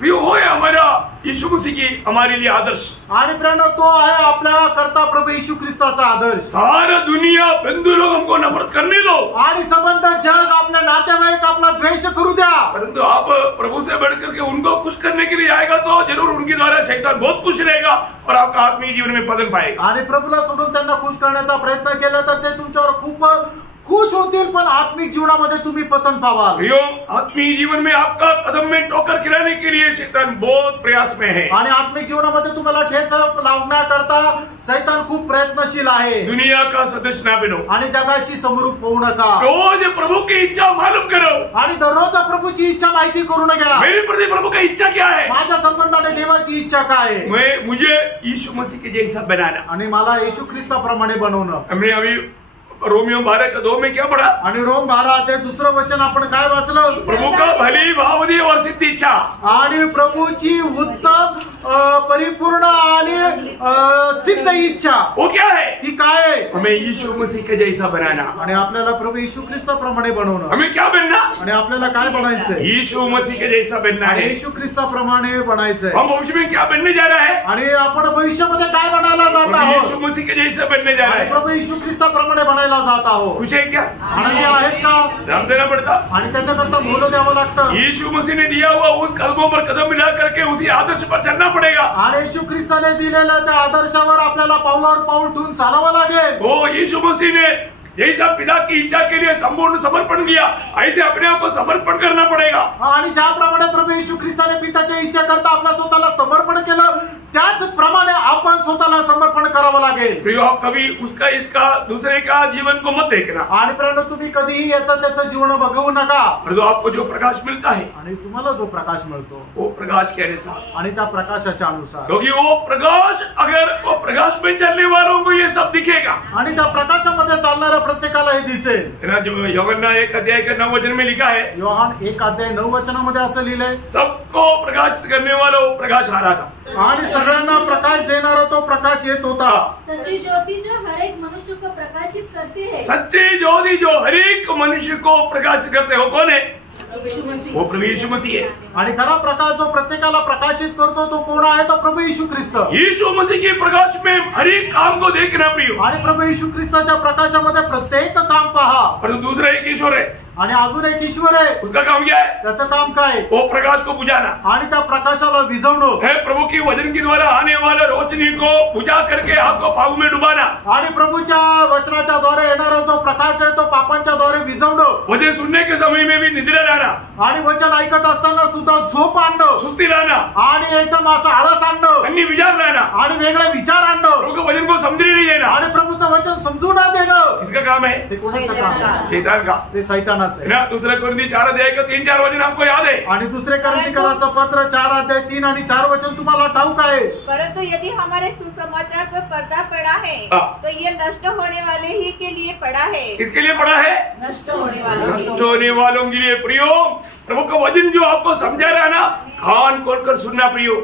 वो है हमारा यीशु मसीह की हमारे लिए आदर्श। आणि प्रेरणा तो आहे आपल्या करता प्रभू येशू ख्रिस्ताचा आदर्श। सारा दुनिया बंधु लोग हमको नफरत करने दो, आणि संबंध जग आपल्या नातेवाईक आपला द्वेष करू द्या, परंतु आप प्रभु से बढ़कर के उनको खुश करने के लिए आएगा तो जरूर उनके द्वारा शैतान बहुत खुश रहेगा और आपका आत्मीय जीवन में पतन पाएगा। आणि प्रभूला सोडून त्यांना खुश करण्याचा प्रयत्न केला तर ते तुमच्यावर खूप खुश होतील, पण आत्मिक जीवनामध्ये तुम्ही पतन पावाल। प्रियो, आत्मिक जीवन में आपका कदम में ठोकर खिलाने के लिए शैतान बहुत प्रयास में है। आणि आत्मिक जीवनामध्ये तुम्हाला ठेच लावण्याकरता सैतान खूप प्रयत्नशील आहे। दुनिया का सदस्य ना बनो आणि जगाशी समरूप होऊ नका। रोज प्रभु की इच्छा मालूम करो आणि दररोज प्रभूची इच्छा माहिती करून घ्या। मेरे प्रति प्रभु की इच्छा क्या है, माझ्या संबंधाने देवाची इच्छा काय आहे, मुझे यीशु मसीह के जैसा बनाना, आणि मला येशू ख्रिस्ताप्रमाणे बनवणं। हमने अभी रोमियो 12:2 में क्या पढ़ा, आणि रोम 12 दुसरं वचन आपण काय वाचलं, प्रभु का भली भावनी और सिद्ध इच्छा, आणि प्रभूची उत्तम परिपूर्ण आणि सिद्ध इच्छा वो क्या है, ती काय आहे, हमें यीशु मसीह के जैसा बनाना। आणि आपल्याला प्रभू येशू ख्रिस्ताप्रमाणे बनवणं। हमें क्या बनना, आणि आपल्याला काय बनायचंय, यीशु मसीह के जैसा बनना है। येशू ख्रिस्ताप्रमाणे बनायचंय। हम भविष्य में क्या बनने जा रहा है, आणि आपण भविष्यामध्ये काय बनायला जात प्रभु यीशु आहोत, मसीह के जैसा बनने जा रहा आणि है। प्रभू येशू ख्रिस्ताप्रमाणे बनायला जात आहोत। खुश है क्या, आनंदी आहेत का, दाम देना पड़ता। आणि त्याच्याकरता मोल द्यावं लागतं। यीशु मसीह ने दिया हुआ उस कदमों पर कदम मिला करके उसी आदर्श पर चलना पड़ेगा। आणि येशू ख्रिस्ताने दिलेल्या त्या आदर्शावर आपल्याला पावलावर पाऊल ठेवून चालावं लागेल। वो यीशु मसीह ने जैसा पिता की इच्छा के लिए संपूर्ण समर्पण किया, ऐसे अपने आप को समर्पण करना पड़ेगा। आणि ज्याप्रमाणे प्रभू येशू ख्रिस्ताने पिताच्या इच्छा करता आपल्या स्वतःला समर्पण केलं, त्याचप्रमाणे आपण स्वतःला समर्पण करावं लागेल। प्रियो, आप कभी उसका इसका दूसरे का जीवन को मत देखना। आणि प्रिय, तुम्ही कधीही याचं त्याचं जीवन बघू नका। जो आपको जो प्रकाश मिलता है, आणि तुम्हाला जो प्रकाश मिळतो वो प्रकाश के अनुसार, आणि त्या प्रकाशाच्या अनुसार, क्योंकि वो प्रकाश, अगर वो प्रकाश में चलने वालों को ये सब दिखेगा, आणि त्या प्रकाशामध्ये चालणाऱ्या प्रत्येकाला हे दिसेल। है ना। जो यूहन्ना 1:9 में लिखा है, योहान 1:9 असं लिहिलंय, सबको प्रकाशित करने वाला वो प्रकाश आ रहा था, आणि सगळ्यांना प्रकाश देणारा तो प्रकाश येत होता। सच्ची ज्योति जो हर एक मनुष्य को प्रकाशित करती है, सच्ची ज्योति जो हर एक मनुष्य को प्रकाशित करते हो, कौन है, वो प्रभु यीशु मसीह है। आणि खरा प्रकाश जो प्रत्येकाला प्रकाशित करतो तो कोण आहे, तो प्रभू येशू ख्रिस्त। यीशु मसीह के प्रकाश में हर एक काम को देखना प्रियो, आणि प्रभू येशू ख्रिस्ताच्या प्रकाशामध्ये प्रत्येक काम पहा। परंतु दूसरा एक ईश्वर है, आणि अजून एक ईश्वर आहे, उसका काम क्या है, त्याचं काम काय, वो प्रकाश को बुझाना आणि त्या प्रकाशाला विझवणं है। प्रभु की वचन के द्वारा आने वाला रोशनी को बुझा करके आपको पाप में डुबाना, आणि प्रभूच्या वचनाच्या द्वारे येणारा जो प्रकाश आहे तो पापांच्या द्वारे विझवणं, वचन सुनने के समय में भी निद्रा लाना, आणि वचन ऐकत असताना सुद्धा झोप आणणं, सुस्ती लाना, आणि एकदम असं आळस आणणं, अन्य विचार लाना, आणि वेगळे विचार आणणं, प्रभु के वचन को समझने नहीं देना, आणि प्रभूचं वचन समजून न देणं, किसका काम है, ते कोणाचं काम आहे, शैतान का, ते सैतानाचं है आहे। ना। दूसरा कोरिन्थी 4:3-4 वचन आपको याद है, आणि दुसरे कोरिन्थीकरांचं पत्र 4:3 आणि 4 वचन तुम्हाला ठाऊक आहे। परंतु यदि हमारे सुसमाचार पर पर्दा पड़ा है, तो ये नष्ट होने वाले ही के लिए पड़ा है। किसके लिए पड़ा है, नष्ट होने वाले। नष्ट होने वालों के लिए। प्रियो, प्रभु का वचन जो आपको समझा रहा है ना, कान खोलकर सुनना प्रियो,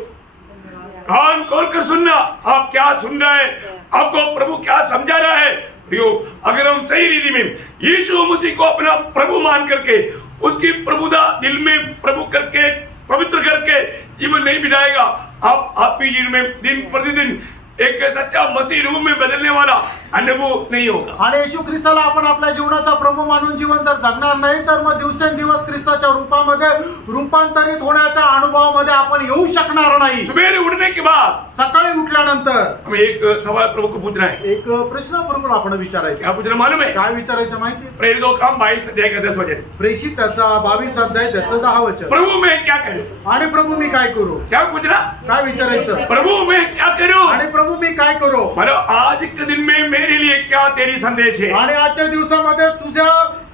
कान खोलकर सुनना। आप क्या सुन रहे हैं, आपको प्रभु क्या समझा रहा है प्रियो। अगर हम सही रीति में यीशु मसीह को अपना प्रभु मान करके, उसकी प्रभुता दिल में प्रभु करके, पवित्र करके जीवन नहीं बिताएगा, आप भी जीवन में दिन प्रतिदिन एक सच्चा मसीह रूप में बदलने वाला अनुभव नहीं होगा। आणि येशू ख्रिस्ताला आपण आपल्या जीवनाचा प्रभू मानून जीवन जर जगणार नाही, तर मग दिवसेंदिवस ख्रिस्ताच्या रूपामध्ये रूपांतरित होण्याच्या अनुभवामध्ये आपण येऊ शकणार नाही। सुबह उठने के बाद, सकाळी उठल्यानंतर हमें एक सवाल प्रभु को पूछना है। एक प्रश्न प्रभू आपण विचारायचा। क्या पूछना मालूम है, काय विचारायचं माहिती, प्रेरितों का काम 22:10 वचन, प्रेषित त्याचा 22 त्याचं 10 वचन। प्रभु मैं क्या करूं, आणि प्रभू मी काय करू, क्या पूछना, काय विचारायचं, प्रभु मैं क्या करूं, आणि प्रभू मी काय करू, मतलब आज के दिन में मेरे लिए क्या तेरी संदेश है, आणि आजच्या दिवसामध्ये तुझ्या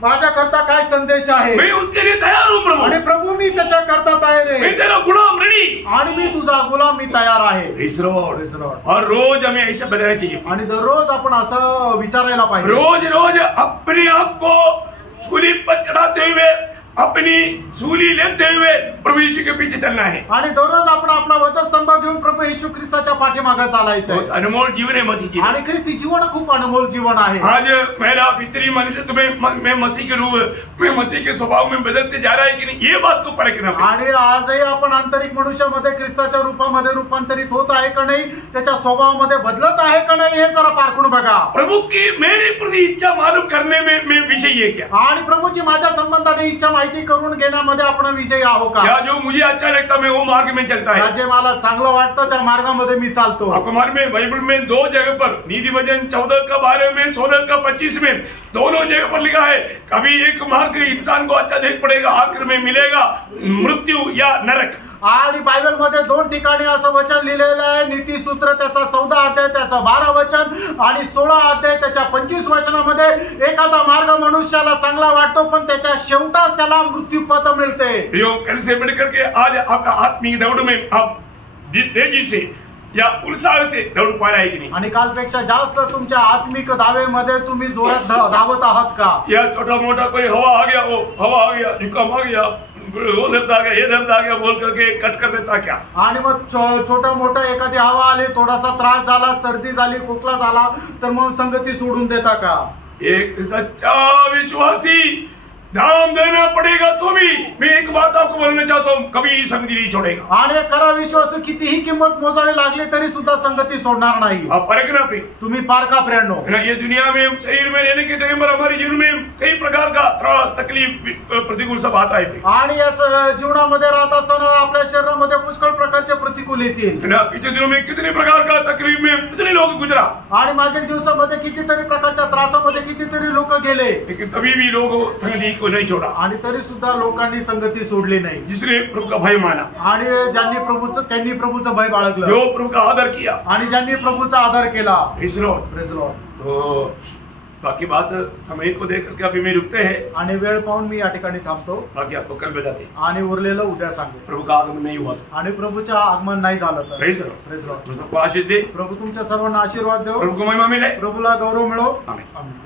माझ्याकरता काय संदेश आहे, मैं उसके लिए तैयार हूँ प्रभु, आणि प्रभू मी त्याच्याकरता तयार मैं आहे, तेरा गुलाम रेडी, आणि मी तुझा गुलाम मी तयार आहे। Praise the Lord. और रोज हमें ऐसा बदलना चाहिए, आणि दररोज आपण असं विचारायला पाहिजे। रोज रोज अपने आप को सूली पर चढ़ाते हुए, अपनी सूली लेते हुए प्रभु यीशु के पीछे चलना है। आणि दररोज आपण आपला वधस्तंभ घेऊन प्रभु येशू ख्रिस्ताच्या पाठीमागे चालायचं बहुत आहे। अनमोल जीवन है मसीह की। आणि ख्रिस्ती जीवन खूप अनमोल जीवन आहे। आज मेरा पितरी मनुष्य तुम्हें मैं मसीह के रूप में मसीह के स्वभाव में बदलते जा रहा है कि नहीं, ये बात को परखना। आणि आजही आपण आंतरिक मनुष्यामध्ये ख्रिस्ताच्या रूपामध्ये रूपांतरित होत आहे का नाही, त्याच्या स्वभावामध्ये बदलत आहे का नाही, हे जरा पारखून बघा। प्रभु की मेरी प्रति इच्छा मालूम करने में विषय ये क्या, आणि प्रभूची माझ्या संबंधाने इच्छा माहिती माहिती करून घेण्यामध्ये आपण विजयी आहो का? या जो मुझे अच्छा लगता मैं वो मार्ग में चलता है, जे मला चांगलं वाटतं त्या मार्गामध्ये मी चालतो. आपको मालूम है बाइबल में 2 जगह पर नीति वचन 14 का 12 में 16 का 25 में दोनों जगह पर लिखा है कभी एक मार्ग इंसान को अच्छा देख पड़ेगा, आखिर में मिलेगा मृत्यु या नरक. आणि बायबल मध्ये 2 ठिकाणी असं वचन लिहिलेलं आहे. नीतिसूत्र त्याचा 14 अध्याय त्याचा 12 वचन आणि 16 अध्याय त्याच्या 25 वचनामध्ये एखादा मार्ग मनुष्याला चांगला वाटतो पण त्याच्या शेवटाच त्याला मृत्यूपद मिळते. कल से बढ़कर के आज आपका आत्मिक दौड़ में आप तेजी से या उत्साह से दौड़ पा रहे हैं कि नहीं? आणि कालपेक्षा जास्त तुमच्या आत्मिक दावेमध्ये तुम्ही जोरात धावत आहात का? या छोटा मोठा कोई हवा आ गया, वो हवा आ गया, जुकाम आ गया, वो दर्द आ गया, ये दर्द आ गया बोल करके कट कर देता क्या? आणि मग छोटा मोठा एखादी हवा आली, थोडासा त्रास झाला, सर्दी झाली, खोकला झाला तर मग संगती सोडून देता का? एक सच्चा विश्वासी दाम देना पड़ेगा तो भी मैं एक बात आपको बोलना चाहता हूँ, कभी संगति नहीं छोड़ेगा. आणि खरा विश्वास कितीही किंमत मोजावी लागली तरी सुद्धा संगति सोडणार नाही. आप परखना प्रिय, तुम्ही पारखा प्रियांनो. ये दुनिया में शरीर में रहने के टाइम पर हमारे जीवन में कई प्रकार का त्रास तकलीफ प्रतिकूल सब आता है. आणि या जीवनामध्ये राहत असताना आपल्या शरीरामध्ये पुष्कळ प्रकारचे प्रतिकूल येतील. पिछले दिनों में कितने प्रकार का तकलीफ में कितने लोग गुजरा, आणि मागील दिवसामध्ये कितीतरी प्रकारच्या त्रासामध्ये कितीतरी लोक गेले, लेकिन कभी भी लोग संगति को नहीं छोड़ा. आणि तरी सुद्धा लोकांनी संगती सोडली नाही. जिसने प्रभु का भय माना, आणि त्यांनी प्रभूचं भय बाळगलं, जो प्रभु का आदर किया, आणि ज्यांनी प्रभूचा आदर केला. Praise Lord. तो बाकी बात समय को देख करके अभी मैं रुकते हैं आणि वेळ पाहून मी या ठिकाणी थांबतो. बाकी आपको कल बताते हैं. आणि उरलेलं उद्या सांगतो. प्रभु का आगमन नहीं हुआ आणि प्रभूचं आगमन नाही झालं तर प्रेज लॉर्ड. आशीष दे. प्रभू तुमच्या सर्वांना आशीर्वाद देव. प्रभु को महिमा मिले. प्रभूला गौरव मिळो. आमीन. आमीन.